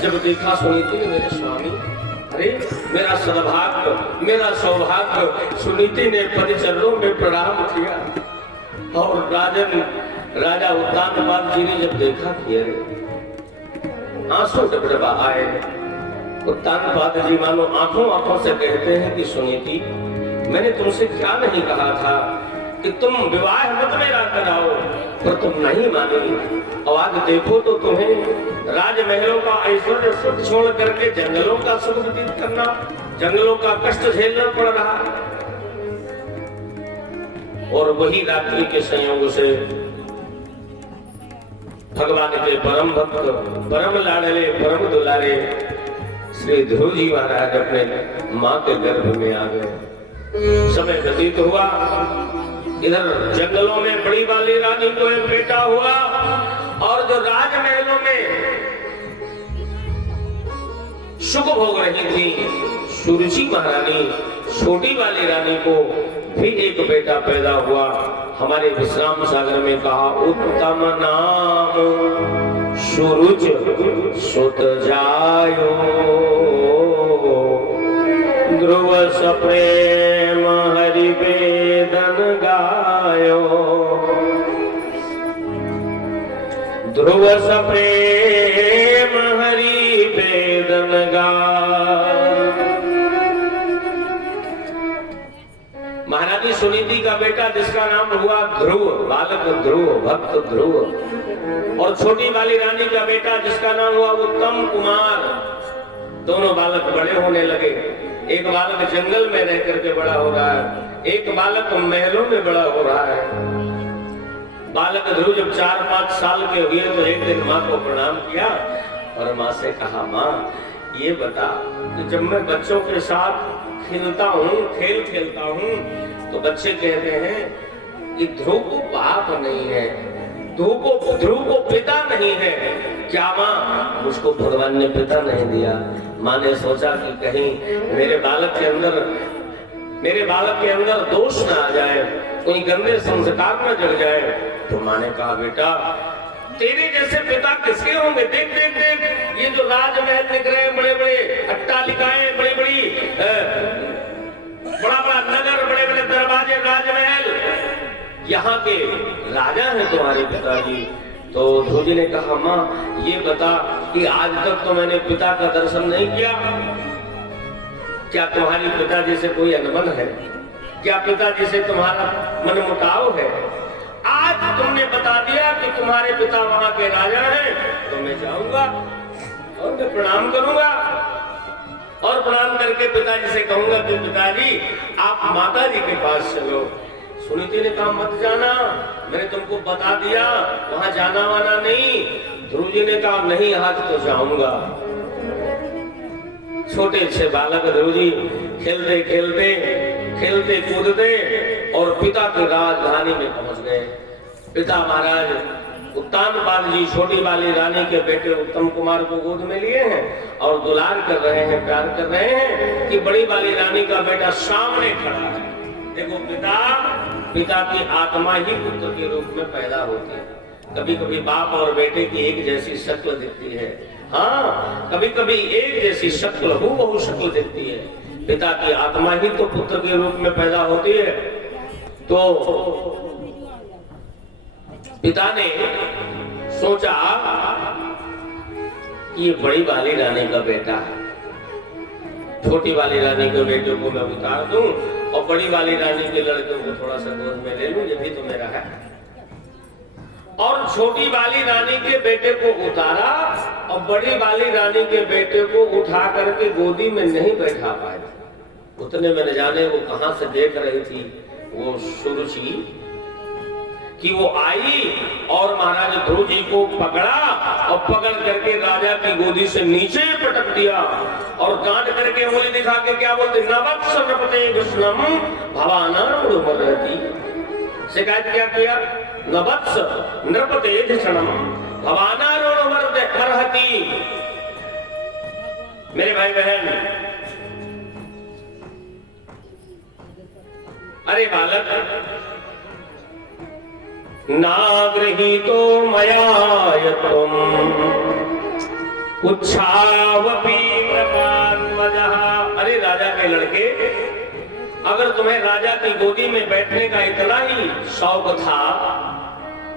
जब देखा सुनीति ने, मेरे स्वामी, अरे मेरा सौभाग्य, मेरा सौभाग्य। सुनीति ने परिचरणों में प्रणाम किया और राजा उत्तानपाद जी ने जब देखा कि आंसू डबडबा आए। उत्तानपाद जी मानो आंखों से कहते हैं कि सुनीति, मैंने तुमसे क्या नहीं कहा था कि तुम विवाह मत मेरा कराओ, पर तुम नहीं मानी। और आज देखो तो तुम्हें राजमहलों का ऐश्वर्य सुख छोड़ करके जंगलों का सुख व्यतीत करना, जंगलों का कष्ट झेलना पड़ रहा। और वही रात्रि के संयोग से भगवान के परम भक्त, परम लाडले, परम दुलारे श्री ध्रुव जी महाराज अपने मां के गर्भ में आ गए। समय व्यतीत हुआ। इधर जंगलों में बड़ी वाली रानी को एक बेटा हुआ और जो राजमहलों में सुख भोग रही थी सुरुचि महारानी, छोटी वाली रानी को भी एक बेटा पैदा हुआ। हमारे विश्राम सागर में कहा, उत्तम नाम सुरुच सुत जायो, ध्रुव सप्रेम हरि वेदन गायो, ध्रुव सप्रेम हरि वेदन गायो। महारानी सुनीति का बेटा जिसका नाम हुआ ध्रुव, बालक ध्रुव, भक्त ध्रुव, और छोटी वाली रानी का बेटा जिसका नाम हुआ उत्तम कुमार। दोनों बालक बड़े होने लगे। एक बालक जंगल में रह करके बड़ा हो रहा है, एक बालक महलों में बड़ा हो रहा है। बालक ध्रुव जब 4-5 साल के हुए तो एक दिन माँ को प्रणाम किया और माँ से कहा, माँ ये बता कि जब मैं बच्चों के साथ खेलता हूँ, खेल खेलता हूँ, तो बच्चे कहते हैं कि ध्रुव को बाप नहीं है, ध्रुव को पिता नहीं है। क्या माँ, मुझको भगवान ने पिता नहीं दिया? माँ ने सोचा कि कहीं मेरे बालक के अंदर दोष ना आ जाए, कोई गंदे संस्कार न जड़ जाए। तो माँ ने कहा, बेटा तेरे जैसे पिता किसके होंगे? देख देख देख, ये जो राजमहल दिख रहे हैं, बड़े बड़े अट्टालिकाएं, बड़ी बड़ी बड़ा बड़ा नगर, बड़े बड़े दरवाजे, राजमहल, यहाँ के राजा हैं तुम्हारे पिताजी। तो ध्रुव जी ने कहा, माँ ये बता कि आज तक तो मैंने पिता का दर्शन नहीं किया, क्या तुम्हारी पिताजी से कोई अनबन है? क्या पिताजी से तुम्हारा मनमुटाव है? आज तुमने बता दिया कि तुम्हारे पिता वहां के राजा हैं, तो मैं जाऊंगा और मैं प्रणाम करूंगा और प्रणाम करके पिताजी से कहूंगा कि पिताजी आप माता जी के पास चलो। सुनीति ने कहा, मत जाना, मैंने तुमको बता दिया, वहां जाना वाना नहीं। ध्रुव जी ने कहा, नहीं आज तो जाऊंगा। छोटे से बालक ध्रुव जी खेलते खेलते, खेलते कूदते और पिता की राजधानी में पहुंच गए। पिता महाराज उत्तानपाद जी छोटी वाली रानी के बेटे उत्तम कुमार को गोद में लिए हैं और दुलार कर रहे हैं, प्यार कर रहे हैं कि बड़ी वाली रानी का बेटा सामने खड़ा है। देखो, पिता की आत्मा ही पुत्र के रूप में पैदा होती है। कभी कभी बाप और बेटे की एक जैसी शक्ल दिखती है, हाँ, कभी कभी एक जैसी शक्ल, हूबहू शक्ल दिखती है। पिता की आत्मा ही तो पुत्र के रूप में पैदा होती है। तो पिता ने सोचा कि ये बड़ी वाली रानी का बेटा है, छोटी वाली रानी के बेटे को मैं उतार दूं और बड़ी वाली रानी के लड़के को थोड़ा सा गोद में ले लूं, ये भी तो मेरा है। और छोटी वाली रानी के बेटे को उतारा और बड़ी वाली रानी के बेटे को उठा करके गोदी में नहीं बैठा पाए। उतने में न जाने वो कहां से देख रही थी वो सुरुचि कि वो आई और महाराज ध्रुव जी को पकड़ा और पकड़ करके राजा की गोदी से नीचे पटक दिया और डांट करके उंगली दिखा के क्या बोलते, नवत्स नृपते विष्णम भवानारुमर्हति। शिकायत क्या किया? नवत्स नृपते विष्णम भवानारुमर्हति। मेरे भाई बहन, अरे बालक, नागृहीतो मया यत्त्वम् उच्छावपि कृपात्मजः। अरे राजा के लड़के, अगर तुम्हें राजा की गोदी में बैठने का इतना ही शौक था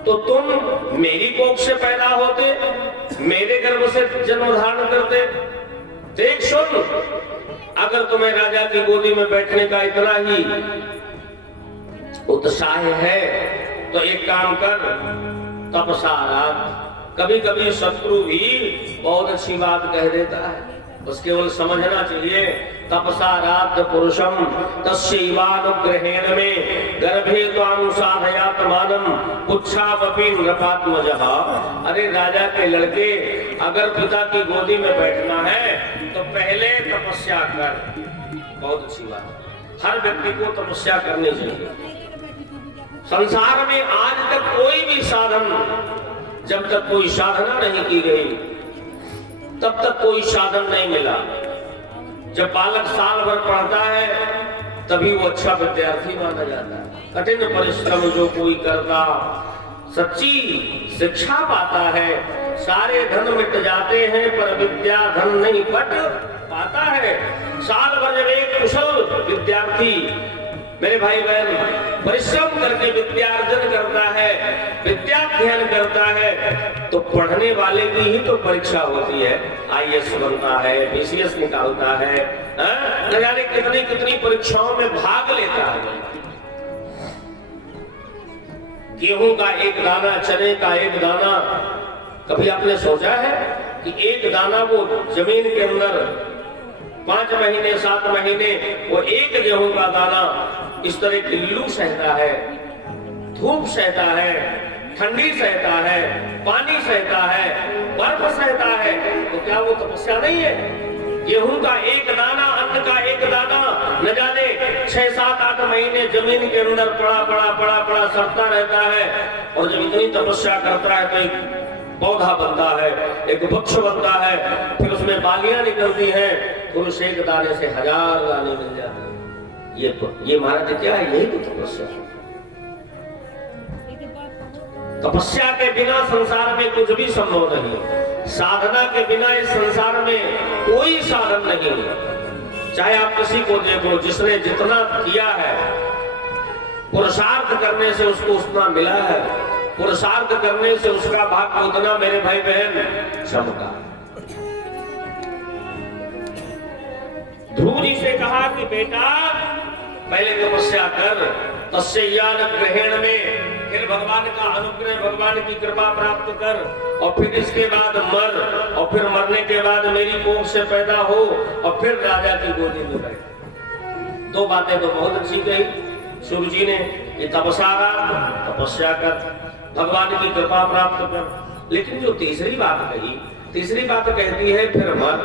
तो तुम मेरी कोख से पैदा होते, मेरे गर्भ से जन्म धारण करते। देख सुन, अगर तुम्हें राजा की गोदी में बैठने का इतना ही उत्साह है तो एक काम कर, तपसा आराध। कभी कभी शत्रु भी बहुत अच्छी बात कह देता है, बस केवल समझना चाहिए। तपसाराध्य पुरुषम तस्यैवानुग्रहेण में गर्भे त्वानुसाधयात्मानम पुच्छावपि नृपात्मजः। अरे राजा के लड़के, अगर पिता की गोदी में बैठना है तो पहले तपस्या कर। बहुत अच्छी बात, हर व्यक्ति को तपस्या करनी चाहिए। संसार में आज तक कोई भी साधन, जब तक कोई साधना नहीं की गई तब तक कोई साधन नहीं मिला। जब बालक साल भर पढ़ता है तभी वो अच्छा विद्यार्थी माना जाता है। कठिन परिश्रम जो कोई करता, सच्ची शिक्षा पाता है। सारे धन मिट जाते हैं पर विद्या धन नहीं बट पाता है। साल भर जब एक कुशल विद्यार्थी, मेरे भाई बहन, परिश्रम करके विद्यार्जन करता है, विद्याध्ययन करता है, तो पढ़ने वाले की ही तो परीक्षा होती है। आईएएस बनता है, बीसीएस निकालता है, न जाने कितनी कितनी परीक्षाओं में भाग लेता है। गेहूं का एक दाना, चने का एक दाना, कभी आपने सोचा है कि एक दाना वो जमीन के अंदर 5 महीने 7 महीने वो एक गेहूं का दाना इस तरह की लू सहता है, धूप सहता है, ठंडी सहता है, पानी सहता है, बर्फ सहता है, तो क्या वो तपस्या नहीं है? गेहूं का एक दाना, अन्न का एक दाना, न जाने 6, 7, 8 महीने जमीन के अंदर पड़ा सड़ता रहता है, और जब इतनी तपस्या करता है तो एक पौधा बनता है, एक वृक्ष बनता है, फिर उसमें बालियां निकलती हैं, फिर उस एक दाने से 1000 दाने मिल जाते हैं। ये महाराज क्या है? यही तो तपस्या है। तपस्या के बिना संसार में कुछ भी संभव नहीं। साधना के बिना इस संसार में कोई साधन नहीं है। चाहे आप किसी को देखो, जिसने जितना किया है, पुरुषार्थ करने से उसको उतना मिला है, पुरुषार्थ करने से उसका भाग्य उतना, मेरे भाई बहन, चमका। ध्रुव जी से कहा कि बेटा पहले तपस्या कर, तस्यैवानुग्रहेण में, फिर भगवान का अनुग्रह, भगवान की कृपा प्राप्त कर, और फिर इसके बाद मर, और फिर मरने के बाद मेरी कोख से पैदा हो, और फिर राजा की गोदी में बैठ। 2 बातें तो बहुत अच्छी कही सूर्य जी ने, कि तपस्या कर, भगवान की कृपा प्राप्त कर। लेकिन जो तीसरी बात कही, तीसरी बात कहती है फिर मर।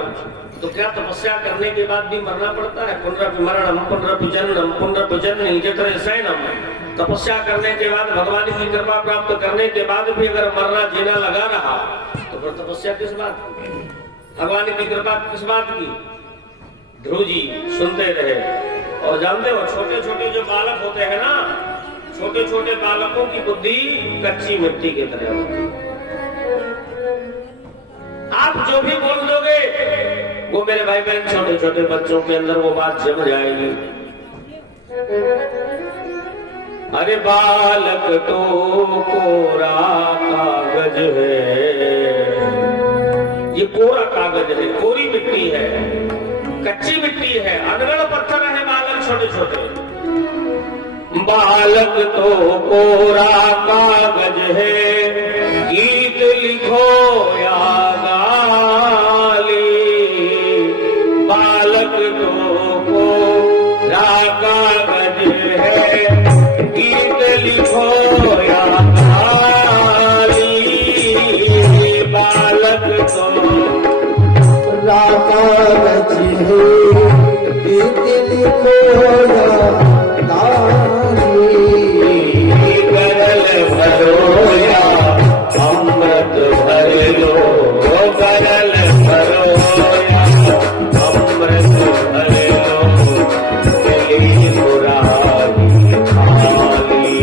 तो क्या तपस्या करने के बाद भी मरना पड़ता है? पुनर्विमरणम पुनर्विजननम पुनर्विजननी जठरे शयनम। तपस्या करने के बाद, भगवान की कृपा प्राप्त करने के बाद भी अगर मरना जीना लगा रहा तो फिर तपस्या किस बात की? भगवान की कृपा किस बात की? ध्रुव जी सुनते रहे, और जानते हो छोटे छोटे जो बालक होते हैं ना, छोटे छोटे बालकों की बुद्धि कच्ची मिट्टी की तरह होती है। आप जो भी बोल दोगे वो, मेरे भाई बहन, छोटे छोटे बच्चों के अंदर वो बात जम जाएगी। अरे बालक तो कोरा कागज है, ये कोरा कागज है, कोरी मिट्टी है, कच्ची मिट्टी है, अनगढ़ पत्थर है बालक छोटे छोटे। बालक तो कोरा कागज है, गीत लिखो या गाली। बालक तो कोरा कागज है, गीत लिखो या गाली। बालक तो कोरा कागज है, गीत लिखो या भरोया अमृत भर लो, करल भरोया अमृत भर लो, गली मुरारी खाली।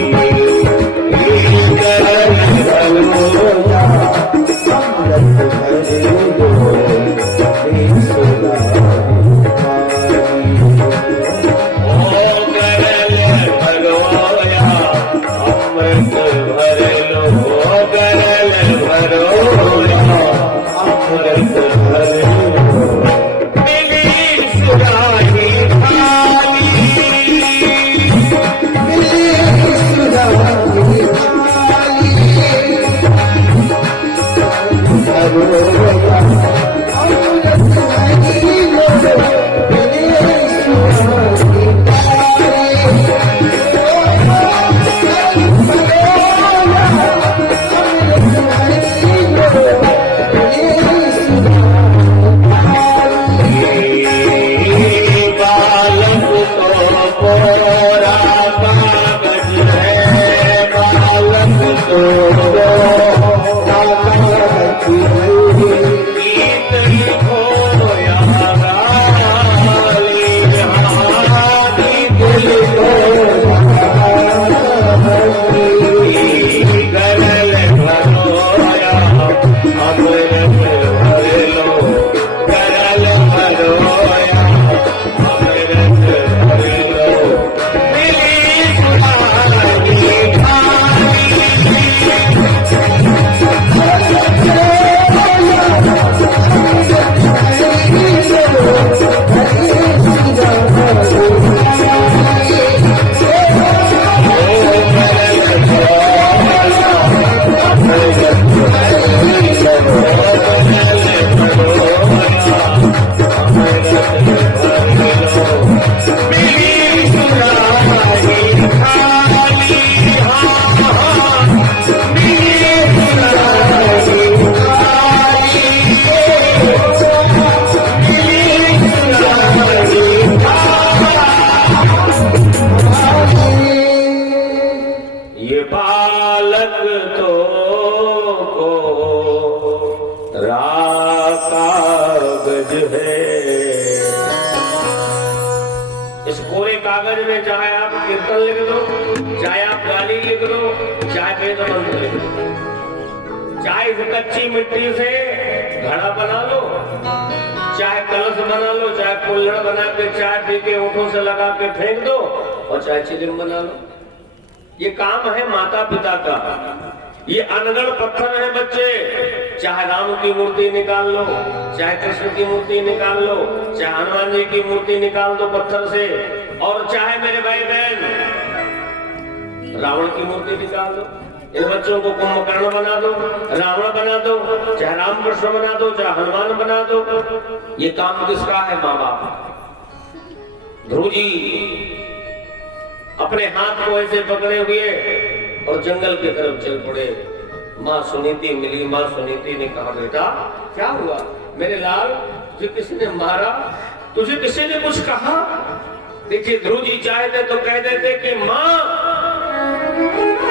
चाहे कच्ची मिट्टी से घड़ा बना लो, चाहे कलश बना लो, चाहे कुल्हड़ बना के चाय पी के ऊँटों से लगा के फेंक दो, और चाहे चिलम बना लो। ये काम है माता पिता का। ये अनगढ़ पत्थर है बच्चे, चाहे राम की मूर्ति निकाल लो, चाहे कृष्ण की मूर्ति निकाल लो, चाहे हनुमान जी की मूर्ति निकाल दो पत्थर से, और चाहे मेरे भाई बहन रावण की मूर्ति निकाल दो। इन बच्चों को कुंभकर्ण बना दो, रावण बना दो, चाहे राम कृष्ण बना दो, चाहे हनुमान बना दो। ये काम किसका है? माँ बाप। ध्रुव जी अपने हाथ को ऐसे पकड़े हुए और जंगल की तरफ चल पड़े। माँ सुनीति मिली। माँ सुनीति ने कहा, बेटा क्या हुआ? मेरे लाल, तुझे किसने मारा? तुझे किसी ने कुछ कहा? देखिए ध्रुव जी चाहते तो कह देते कि माँ,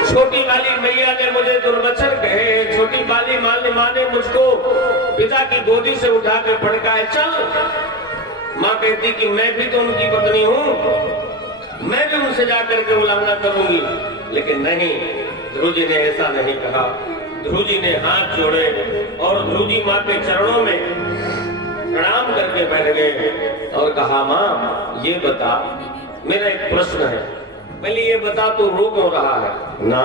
छोटी वाली मैया ने मुझे दुर्वचन कहे, छोटी वाली माँ ने मुझको पिता की गोदी से उठा के पटकाए। चल, माँ कहती कि मैं भी तो उनकी पत्नी हूँ, मैं भी उनसे जाकर के उल्लंघना करूंगी। लेकिन नहीं, ध्रुव जी ने ऐसा नहीं कहा। ध्रुव जी ने हाथ जोड़े और ध्रुव जी माँ के चरणों में प्रणाम करके बैठ गए और कहा, माँ ये बता, मेरा एक प्रश्न है, पहले ये बता तू रो क्यों रहा है? ना,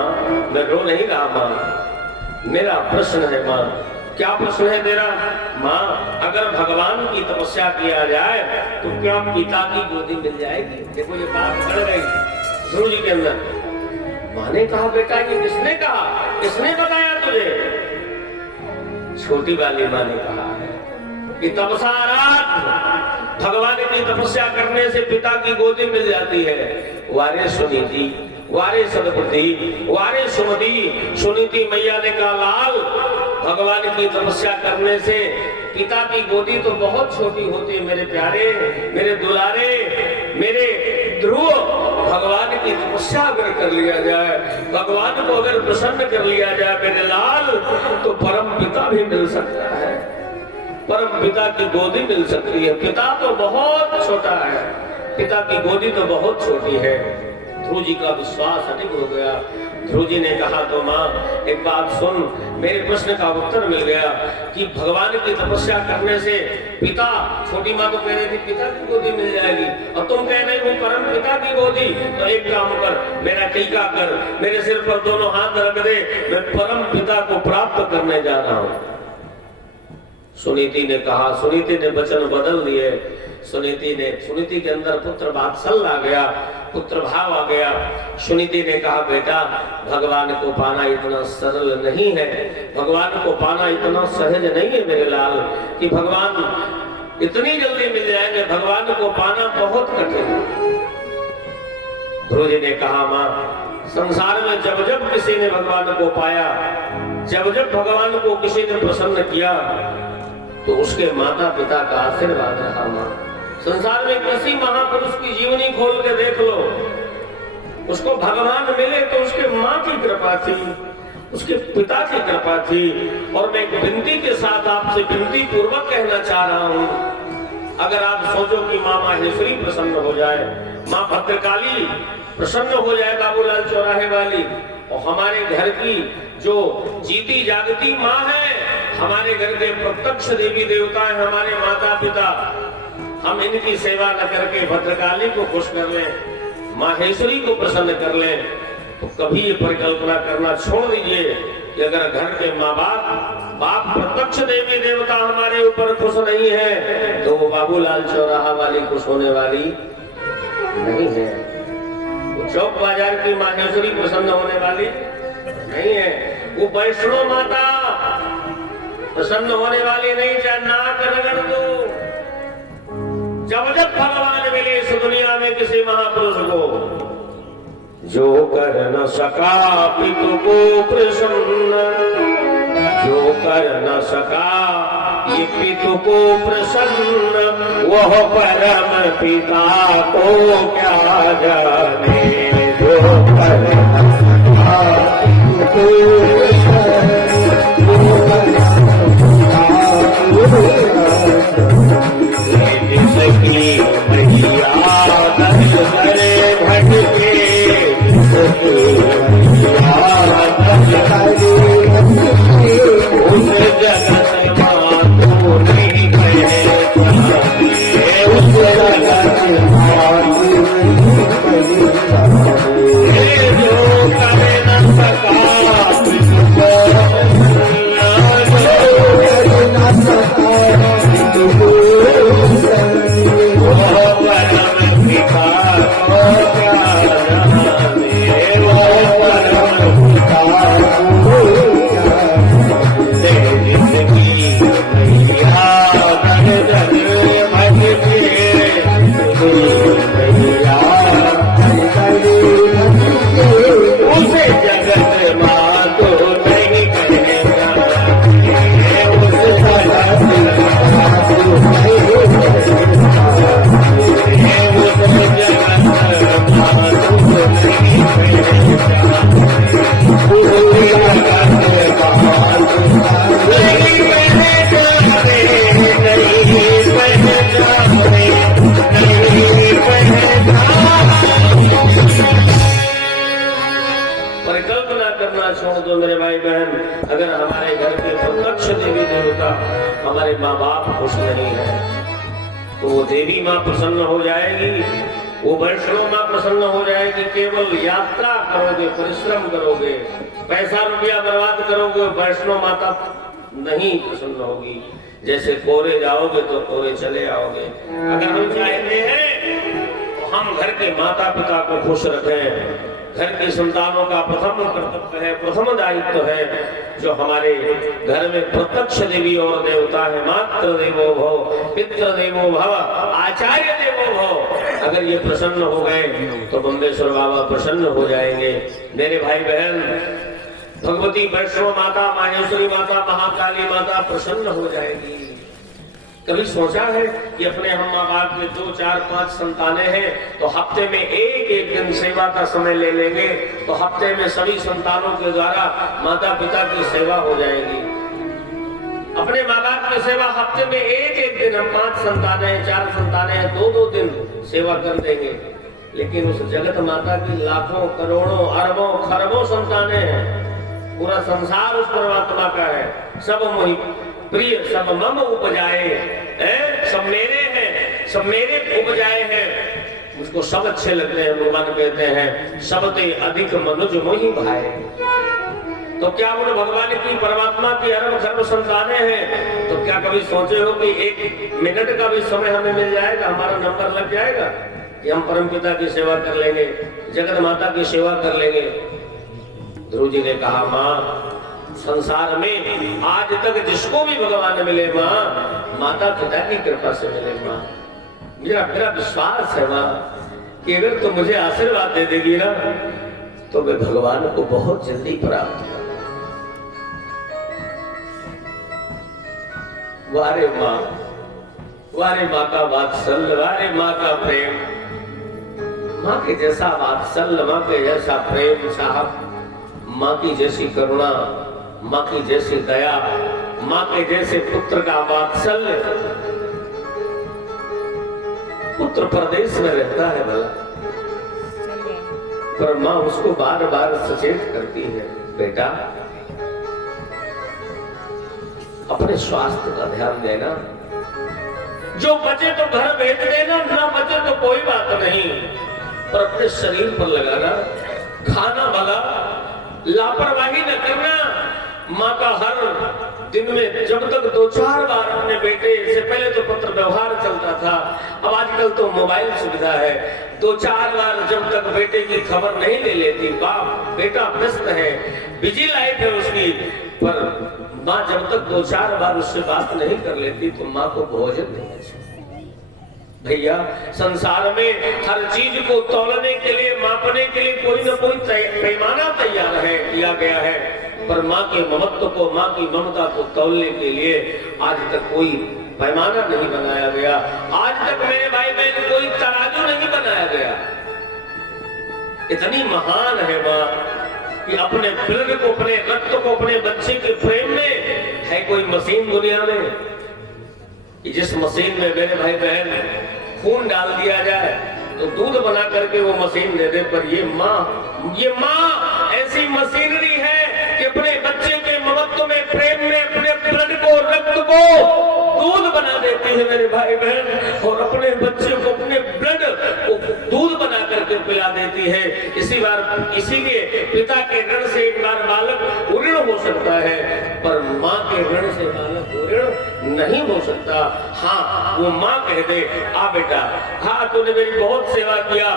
मैं रो नहीं रहा माँ, मेरा प्रश्न है माँ। क्या प्रश्न है तेरा? माँ, अगर भगवान की तपस्या किया जाए तो क्या पिता की गोदी मिल जाएगी? देखो ये बात बढ़ गई ध्रुव जी के अंदर। माँ ने कहा, बेटा ये किसने कहा? किसने बताया तुझे? छोटी वाली माँ ने कहा है कि तपसारात, भगवान की तपस्या करने से पिता की गोदी मिल जाती है। वारे सुनीति, वारे सदपति, वारे सुमति। सुनीति मैया ने कहा, लाल, भगवान की तपस्या करने से पिता की गोदी तो बहुत छोटी होती है मेरे प्यारे, मेरे दुलारे, मेरे ध्रुव। भगवान की तपस्या अगर कर लिया जाए, भगवान को अगर प्रसन्न कर लिया जाए मेरे लाल, तो परम पिता भी मिल सकता है, परम पिता की गोदी मिल सकती है। पिता तो बहुत छोटा है, पिता की गोदी तो बहुत छोटी है। ध्रुव जी का विश्वास अटिक हो गया। ध्रुव जी ने कहा, तो माँ एक बात सुन, मेरे प्रश्न का उत्तर मिल गया कि भगवान की तपस्या करने से पिता, छोटी माँ तो कह रही थी पिता की गोदी मिल जाएगी, और तुम कह रही हो परम पिता की गोदी। तो एक काम कर, मेरा टीका कर, मेरे सिर पर दोनों हाथ रख दे, मैं परम पिता को प्राप्त करने जा रहा हूँ। सुनीति ने कहा, सुनीति ने वचन बदल दिए। सुनीति के अंदर पुत्र वात्सल्य आ गया, पुत्र भाव आ गया। सुनीति ने कहा, बेटा भगवान को पाना इतना सरल नहीं है, भगवान को पाना इतना सहज नहीं है मेरे लाल कि भगवान इतनी जल्दी मिल जाएंगे, भगवान को पाना बहुत कठिन है। ध्रुव जी ने कहा, माँ संसार में जब जब किसी ने भगवान को पाया, जब जब भगवान को किसी ने प्रसन्न किया, तो उसके माता पिता का आशीर्वाद रहा। माँ संसार में किसी महापुरुष की जीवनी खोल के देख लो, उसको भगवान मिले तो उसके माँ की कृपा थी, उसके पिता की कृपा थी। और मैं एक विनती के साथ आपसे विनती पूर्वक कहना चाह रहा हूँ, अगर आप सोचो कि माँ माहेश्वरी प्रसन्न हो जाए, माँ भद्रकाली प्रसन्न हो जाए बाबूलाल चौराहे वाली, और हमारे घर की जो जीती जागती माँ है, हमारे घर के प्रत्यक्ष देवी देवता है, हमारे माता पिता, हम इनकी सेवा न करके भद्रकाली को खुश कर लें, माहेश्वरी को प्रसन्न कर लें, तो कभी ये परिकल्पना करना छोड़ दीजिए कि अगर घर के माँ बाप प्रत्यक्ष देवी देवता हमारे ऊपर खुश नहीं है, तो वो बाबूलाल चौराहा वाली खुश होने वाली नहीं है, वो चौक बाजार की माहेश्वरी प्रसन्न होने वाली नहीं है, वो वैष्णो माता प्रसन्न होने वाली नहीं। चाहे नाक रगड़ दो, जब जब भगवान मिले इस दुनिया में किसी महापुरुष को, जो कर न सका पितु को प्रसन्न, जो कर न सका ये पितु को प्रसन्न, वह परम पिता को क्या जाने। जो कर न सका पितु को हमारे माँ बाप खुश नहीं है, तो वो देवी माँ प्रसन्न हो जाएगी, वो वैष्णव माँ प्रसन्न हो जाएगी। केवल यात्रा करोगे, परिश्रम करोगे, पैसा रुपया बर्बाद करोगे, वैष्णव माता नहीं प्रसन्न होगी। जैसे कोरे जाओगे तो कोरे चले आओगे। अगर हम चाहते हैं तो हम घर के माता पिता को खुश रखें। घर की संतानों का प्रथम कर्तव्य है, प्रथम दायित्व है, जो हमारे घर में प्रत्यक्ष देवी और देवता है। मातृ देवो भव, पितृ देवो भव, आचार्य देवो भव। अगर ये प्रसन्न हो गए तो बम्बेश्वर बाबा प्रसन्न हो जाएंगे। मेरे भाई बहन, भगवती वैष्णो माता, माहेश्वरी माता, महाकाली माता प्रसन्न हो जाएगी। कभी सोचा है कि अपने हम माँ बाप में 2, 4, 5 संतानें हैं तो हफ्ते में एक दिन सेवा का समय ले लेंगे तो हफ्ते में सभी संतानों के द्वारा माता पिता की सेवा हो जाएगी। अपने माँ बाप की सेवा हफ्ते में एक दिन, हम 5 संतानें हैं, 4 संतानें हैं, 2 दिन सेवा कर देंगे। लेकिन उस जगत माता की लाखों, करोड़ों, अरबों, खरबों संतानें हैं। पूरा संसार उस परमात्मा का है। सब मोहि प्रिय, सब मम उपजाए, सब मेरे हैं, सब मेरे उपजाए हैं। उसको सब अच्छे लगते हैं। भगवान कहते हैं सबते अधिक मनुज मोहि भाए। तो क्या उन भगवान की परमात्मा की अरब खरब संतानें हैं, तो क्या कभी सोचे हो कि 1 मिनट का भी समय हमें मिल जाएगा, हमारा नंबर लग जाएगा कि हम परमपिता की सेवा कर लेंगे, जगत माता की सेवा कर लेंगे? ध्रुव जी ने कहा, माँ संसार में आज तक जिसको भी भगवान मिले माँ, माता पिता की कृपा से मिले माँ। मेरा विश्वास है माँ कि अगर तुम मुझे आशीर्वाद दे देगी ना तो मैं भगवान को बहुत जल्दी प्राप्त करूंगा। वारे माँ का वात्सल्य, वारे माँ का प्रेम, माँ के जैसा वात्सल्य, माँ के जैसा प्रेम साहब, माँ की जैसी करुणा, माँ की जैसी दया, माँ के जैसे पुत्र का वात्सल्य। पुत्र परदेश में रहता है भला, पर माँ उसको बार बार सचेत करती है, बेटा अपने स्वास्थ्य का ध्यान देना, जो बचे तो घर भेज देना, ना बचे तो कोई बात नहीं, पर अपने शरीर पर लगाना, खाना भला लापरवाही न करना। माँ का हर दिन में जब तक 2-4 बार अपने बेटे से, पहले तो पत्र व्यवहार चलता था, अब आजकल तो मोबाइल सुविधा है, 2-4 बार जब तक बेटे की खबर नहीं ले लेती, बाप बेटा व्यस्त है, बिजी लाइफ है उसकी, पर माँ जब तक 2-4 बार उससे बात नहीं कर लेती तो माँ को भोजन नहीं है। भैया संसार में हर चीज को तौलने के लिए, मापने के लिए कोई ना कोई पैमाना तैयार है, किया गया है, पर माँ के ममत्व को, माँ की ममता को तौलने के लिए आज तक कोई पैमाना नहीं बनाया गया। आज तक मेरे भाई बहन कोई तराजू नहीं बनाया गया। इतनी महान है माँ कि अपने ब्लड को, अपने रक्त को, अपने बच्चे के प्रेम में है कोई मशीन दुनिया में कि जिस मशीन में मेरे भाई बहन खून डाल दिया जाए तो दूध बना करके वो मशीन दे दे, पर ये माँ ऐसी मशीनरी है कि अपने बच्चे के ममत्व में, प्रेम में, अपने ब्लड को, रक्त को दूध बना देती है मेरे भाई बहन, और अपने बच्चे को, अपने ब्लड को दूध बना करके पिला देती है। इसी के पिता के ऋण से एक बार बालक ऋण हो सकता है, पर माँ के ऋण से बालक ऋण नहीं हो सकता। हाँ, वो माँ कह दे, आ बेटा, हाँ तूने मेरी बहुत सेवा किया,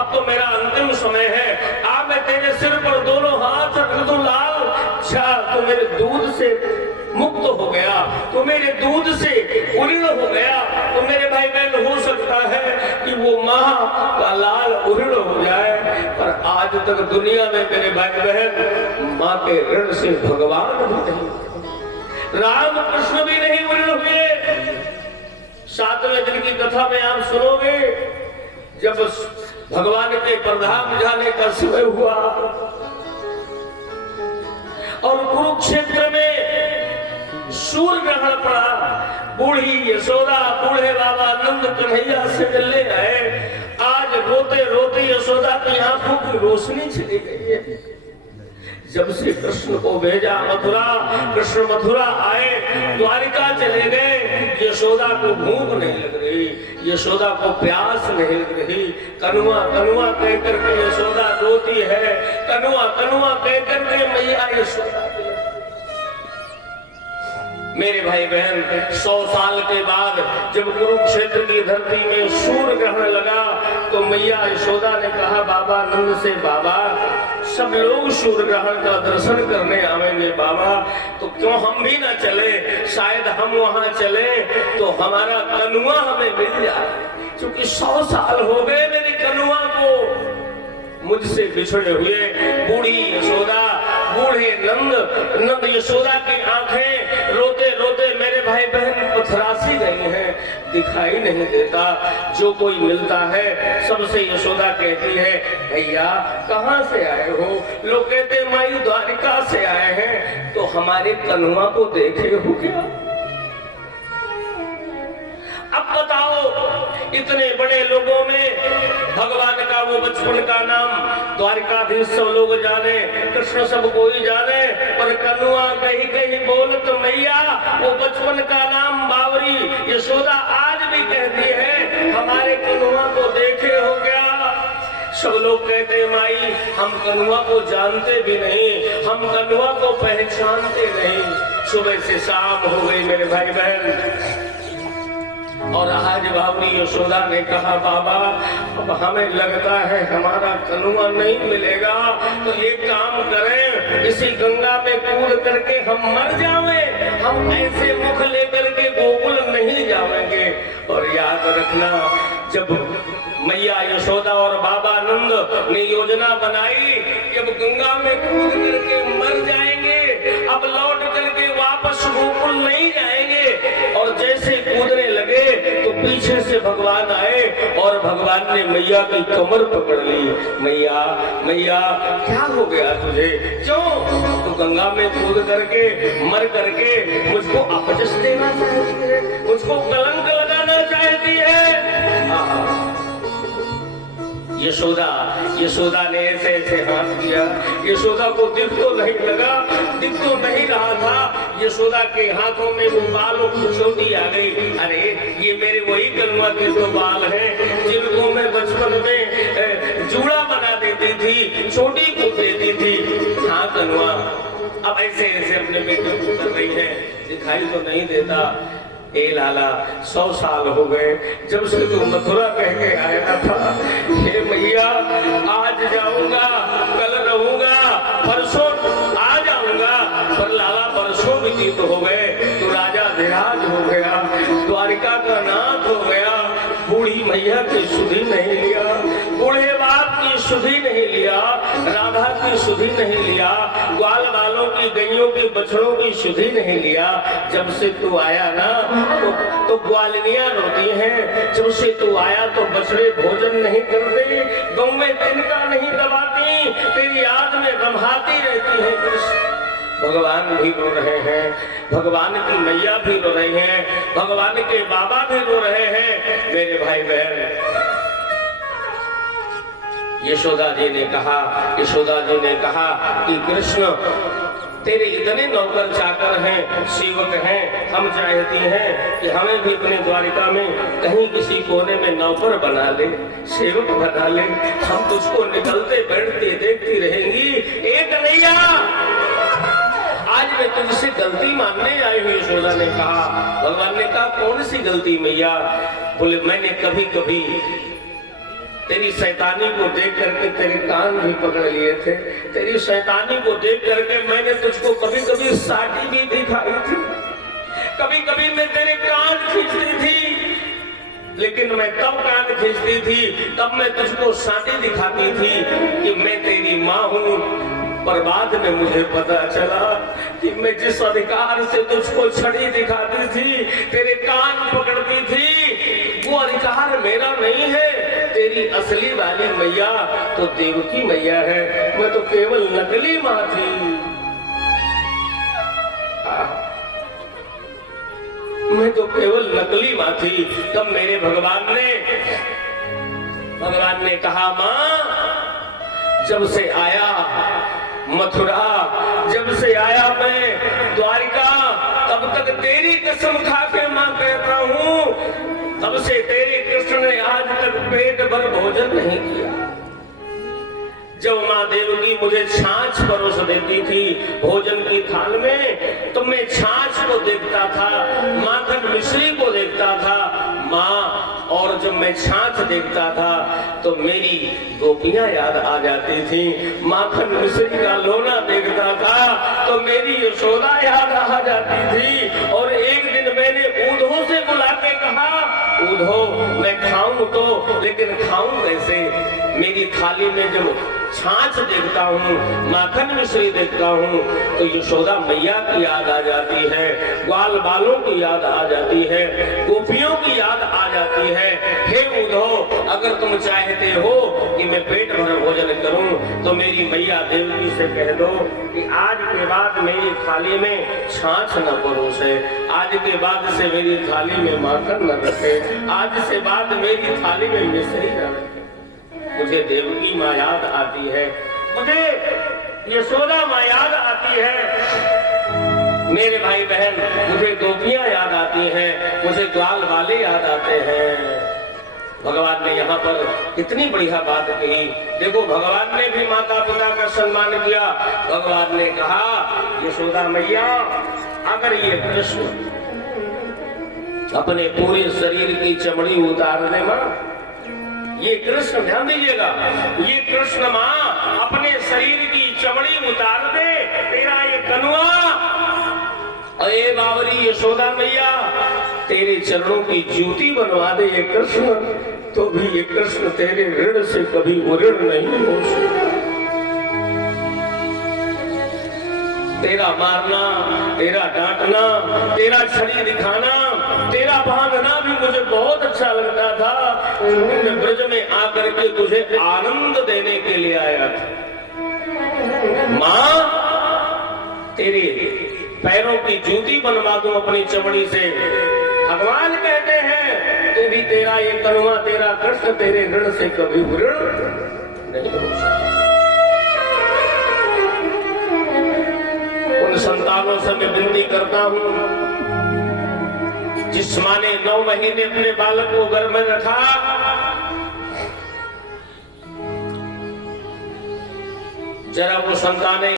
अब तो मेरा अंतिम समय है, आ मैं तेरे सिर पर दोनों हाथ रख दूं लाल, तो मेरे दूध से मुक्त हो गया, तो मेरे दूध से उऋण हो गया, तो मेरे भाई बहन हो सकता है कि वो माँ का लाल उऋण हो जाए, पर आज तक दुनिया में मेरे भाई बहन माँ के ऋण से भगवान भी नहीं, राम कृष्ण भी नहीं उऋण हुए। 7वें दिन की कथा में आप सुनोगे, जब भगवान के प्रधान जाने का समय हुआ और कुरुक्षेत्र में सूर्य ग्रहण पड़ा, बूढ़ी यशोदा बूढ़े बाबा नंद कन्हैया से मिलने आए। आज रोते रोते यशोदा की आंखों की रोशनी चली गई है। जब से कृष्ण को भेजा मथुरा, कृष्ण मथुरा आए, द्वारिका चले गए, यशोदा को भूख नहीं लग रही, यशोदा को प्यास नहीं लग रही, कनुआ कनुआ कह करके यशोदा रोती है, कनुआ कनुआ कह करके मैया यशोदा। मेरे भाई बहन 100 साल के बाद जब कुरुक्षेत्र की धरती में सूर्य ग्रहण लगा तो मैया यशोदा ने कहा बाबा नंद से, बाबा सब लोग सूर्य ग्रहण का दर्शन करने आवेंगे बाबा, तो क्यों हम भी ना चले, शायद हम वहां चले तो हमारा कनुआ हमें मिल जाए, क्योंकि 100 साल हो गए मेरे कनुआ को मुझसे बिछड़े हुए। बूढ़ी यशोदा, बूढ़े नंद यशोदा की आंखें रोते रोते मेरे भाई बहन पथरासी गई हैं, दिखाई नहीं देता। जो कोई मिलता है सबसे यशोदा कहती है, भैया कहाँ से आए हो? लोग कहते माई द्वारिका से आए हैं, तो हमारे कन्हुआ को देखे हो क्या? अब बताओ, इतने बड़े लोगों में भगवान का वो बचपन का नाम द्वारिकाधीश सब लोग जाने, कृष्ण सब कोई जाने, पर कन्हुआ कहीं कहीं बोल तो मैया वो बचपन का नाम बावरी यशोदा आज भी कहती है, हमारे कन्हुआ को देखे हो क्या? सब लोग कहते हैं माई हम कन्हवा को जानते भी नहीं, हम कन्हवा को पहचानते नहीं। सुबह से शाम हो गई मेरे भाई बहन, और आज बाबरी यशोदा ने कहा बाबा अब हमें लगता है हमारा कन्हवा नहीं मिलेगा, तो ये काम करें इसी गंगा में कूद करके हम मर जावें, हम ऐसे मुख लेकर के गोकुल नहीं जावेंगे। और याद रखना जब मैया यशोदा और बाबा नंद ने योजना बनाई कि अब गंगा में कूद करके मर जाएंगे, अब लौट करके वापस गोकुल नहीं जाएंगे, और जैसे कूदने लगे तो पीछे से भगवान आए और भगवान ने मैया की कमर पकड़ ली। मैया मैया क्या हो गया तुझे, क्यों तू गंगा में कूद करके मर करके मुझको अपजस देना चाहती है, मुझको कलंक लगाना चाहती है। यशोदा ने ऐसे ऐसे हाथ किया। यशोदा को दिख तो नहीं लगा, दिख तो नहीं रहा था। यशोदा के हाथों में वो बालों की चोटी आ गई। अरे ये मेरे वही कन्हवा के तो बाल हैं जिनको मैं बचपन में जूड़ा बना देती थी, चोटी को देती थी। हाँ कन्हवा अब ऐसे ऐसे अपने बेटे को कर रही है, दिखाई तो नहीं देता। ए लाला 100 साल हो गए जब से तू मथुरा कह के आया था, हे मैया आज जाऊंगा कल रहूंगा परसों आ जाऊंगा, पर लाला परसों व्यतीत हो गए, तो राजा धीराज हो गया, द्वारिका का नाथ हो गया, बूढ़ी मैया की सुधि नहीं लिया, बूढ़े बाप की सुधि नहीं लिया, राधा की सुधि नहीं लिया, ग्वाल वालों की गैयों की बछड़ों की सुधि नहीं लिया। जब से तू आया ना तो ग्वालिनियां रोती हैं, जब से तू आया तो बछड़े भोजन नहीं करते, गौ में तिनका नहीं दबाती, तेरी याद में रम्हाती रहती है। कृष्ण भगवान भी रो रहे हैं, भगवान की मैया भी रो रही हैं, भगवान के बाबा भी रो रहे हैं। मेरे भाई बहन यशोदा जी ने कहा कि कृष्ण तेरे इतने नौकर चाकर हैं, सेवक हैं, हम चाहती हैं कि हमें भी अपने द्वारिका में कहीं किसी कोने में नौकर बना ले, सेवक बना ले, हम तुझको निकलते बैठते देखती रहेंगी। एक कन्हैया आज मैं तुझसे गलती मानने आई हूँ। यशोदा ने कहा, भगवान ने कहा कौन सी गलती मैया? बोले मैंने कभी कभी तेरी शैतानी को देख करके तेरे कान भी पकड़ लिए थे, तेरी शैतानी को देख करके मैंने तुझको कभी कभी साटी भी दिखाई थी, कभी कभी मैं तेरे कान खींचती थी, लेकिन मैं तब कान खींचती थी तब मैं तुझको साटी दिखाती थी कि मैं तेरी माँ हूँ। पर बाद में मुझे पता चला कि मैं जिस अधिकार से तुझको छड़ी दिखाती थी, तेरे कान पकड़ती थी, वो अधिकार मेरा नहीं है। तेरी असली वाली मैया तो देवकी मैया है, मैं तो केवल नकली माँ थी। मैं तो केवल नकली माँ थी। तब मेरे भगवान ने कहा माँ जब से आया मथुरा, जब से आया मैं द्वारिका, तब तक तेरी कसम खा के मां कहता हूं, तब से तेरे कृष्ण ने आज तक पेट भर भोजन नहीं किया। जब माँ देवकी मुझे छाछ परोस देती थी भोजन की थाल में, तो मैं छाछ को देखता था, माखन मिश्री को देखता था माँ, और जब मैं छाछ देखता था तो मेरी गोपियां याद आ जाती थी, माखन मिश्री का लोना देखता था तो मेरी यशोदा याद आ जाती थी। और एक दिन मैंने ऊधो से बुला के कहा, ऊधो मैं खाऊं तो, लेकिन खाऊं कैसे? मेरी थाली में जब छाछ देखता हूँ, माखन मिश्री देखता हूँ, तो यशोदा मैया की याद आ जाती है, ग्वाल बालों की याद आ जाती है, गोपियों की याद आ जाती है। हे उद्धव, अगर तुम चाहते हो कि मैं पेट भर भोजन करूं, तो मेरी मैया देवकी से कह दो कि आज के बाद मेरी थाली में छाछ न परोसे, आज के बाद से मेरी थाली में माखन न रखे, आज से बाद मेरी थाली में मिश्री न रखे। मुझे देवकी माँ याद आती है, मुझे यशोदा माँ याद आती है। मेरे भाई बहन, मुझे गोपियां याद आती हैं, मुझे ग्वाल वाले याद आते हैं। भगवान ने यहाँ पर इतनी बढ़िया बात कही। देखो भगवान ने भी माता पिता का सम्मान किया। भगवान ने कहा यशोदा मैया, अगर ये कृष्ण अपने पूरे शरीर की चमड़ी उतार दे मां, ये कृष्ण ध्यान दीजिएगा, ये कृष्ण मां अपने शरीर की चमड़ी उतार दे, तेरा ये कनुआ, अरे बावरी यशोदा मैया तेरे चरणों की ज्योति बनवा दे ये कृष्ण, तो भी ये कृष्ण तेरे ऋण से कभी ऋण नहीं हो सकता। तेरा मारना, तेरा डांटना, तेरा छड़ी दिखाना, तेरा बहाना भी मुझे बहुत अच्छा लगता था। मैं ब्रज में आकर के तुझे आनंद देने के लिए आया था। मां तेरे पैरों की जूती बनवा दूं अपनी चमड़ी से। भगवान कहते हैं तू भी तेरा ये कनुआ, तेरा कृष्ण तेरे ऋण से कभी ऋण नहीं हो सकता। उन संतानों से मैं विनती करता हूं जिस मां ने 9 महीने अपने बालक को गर्भ में रखा, जरा वो संतानें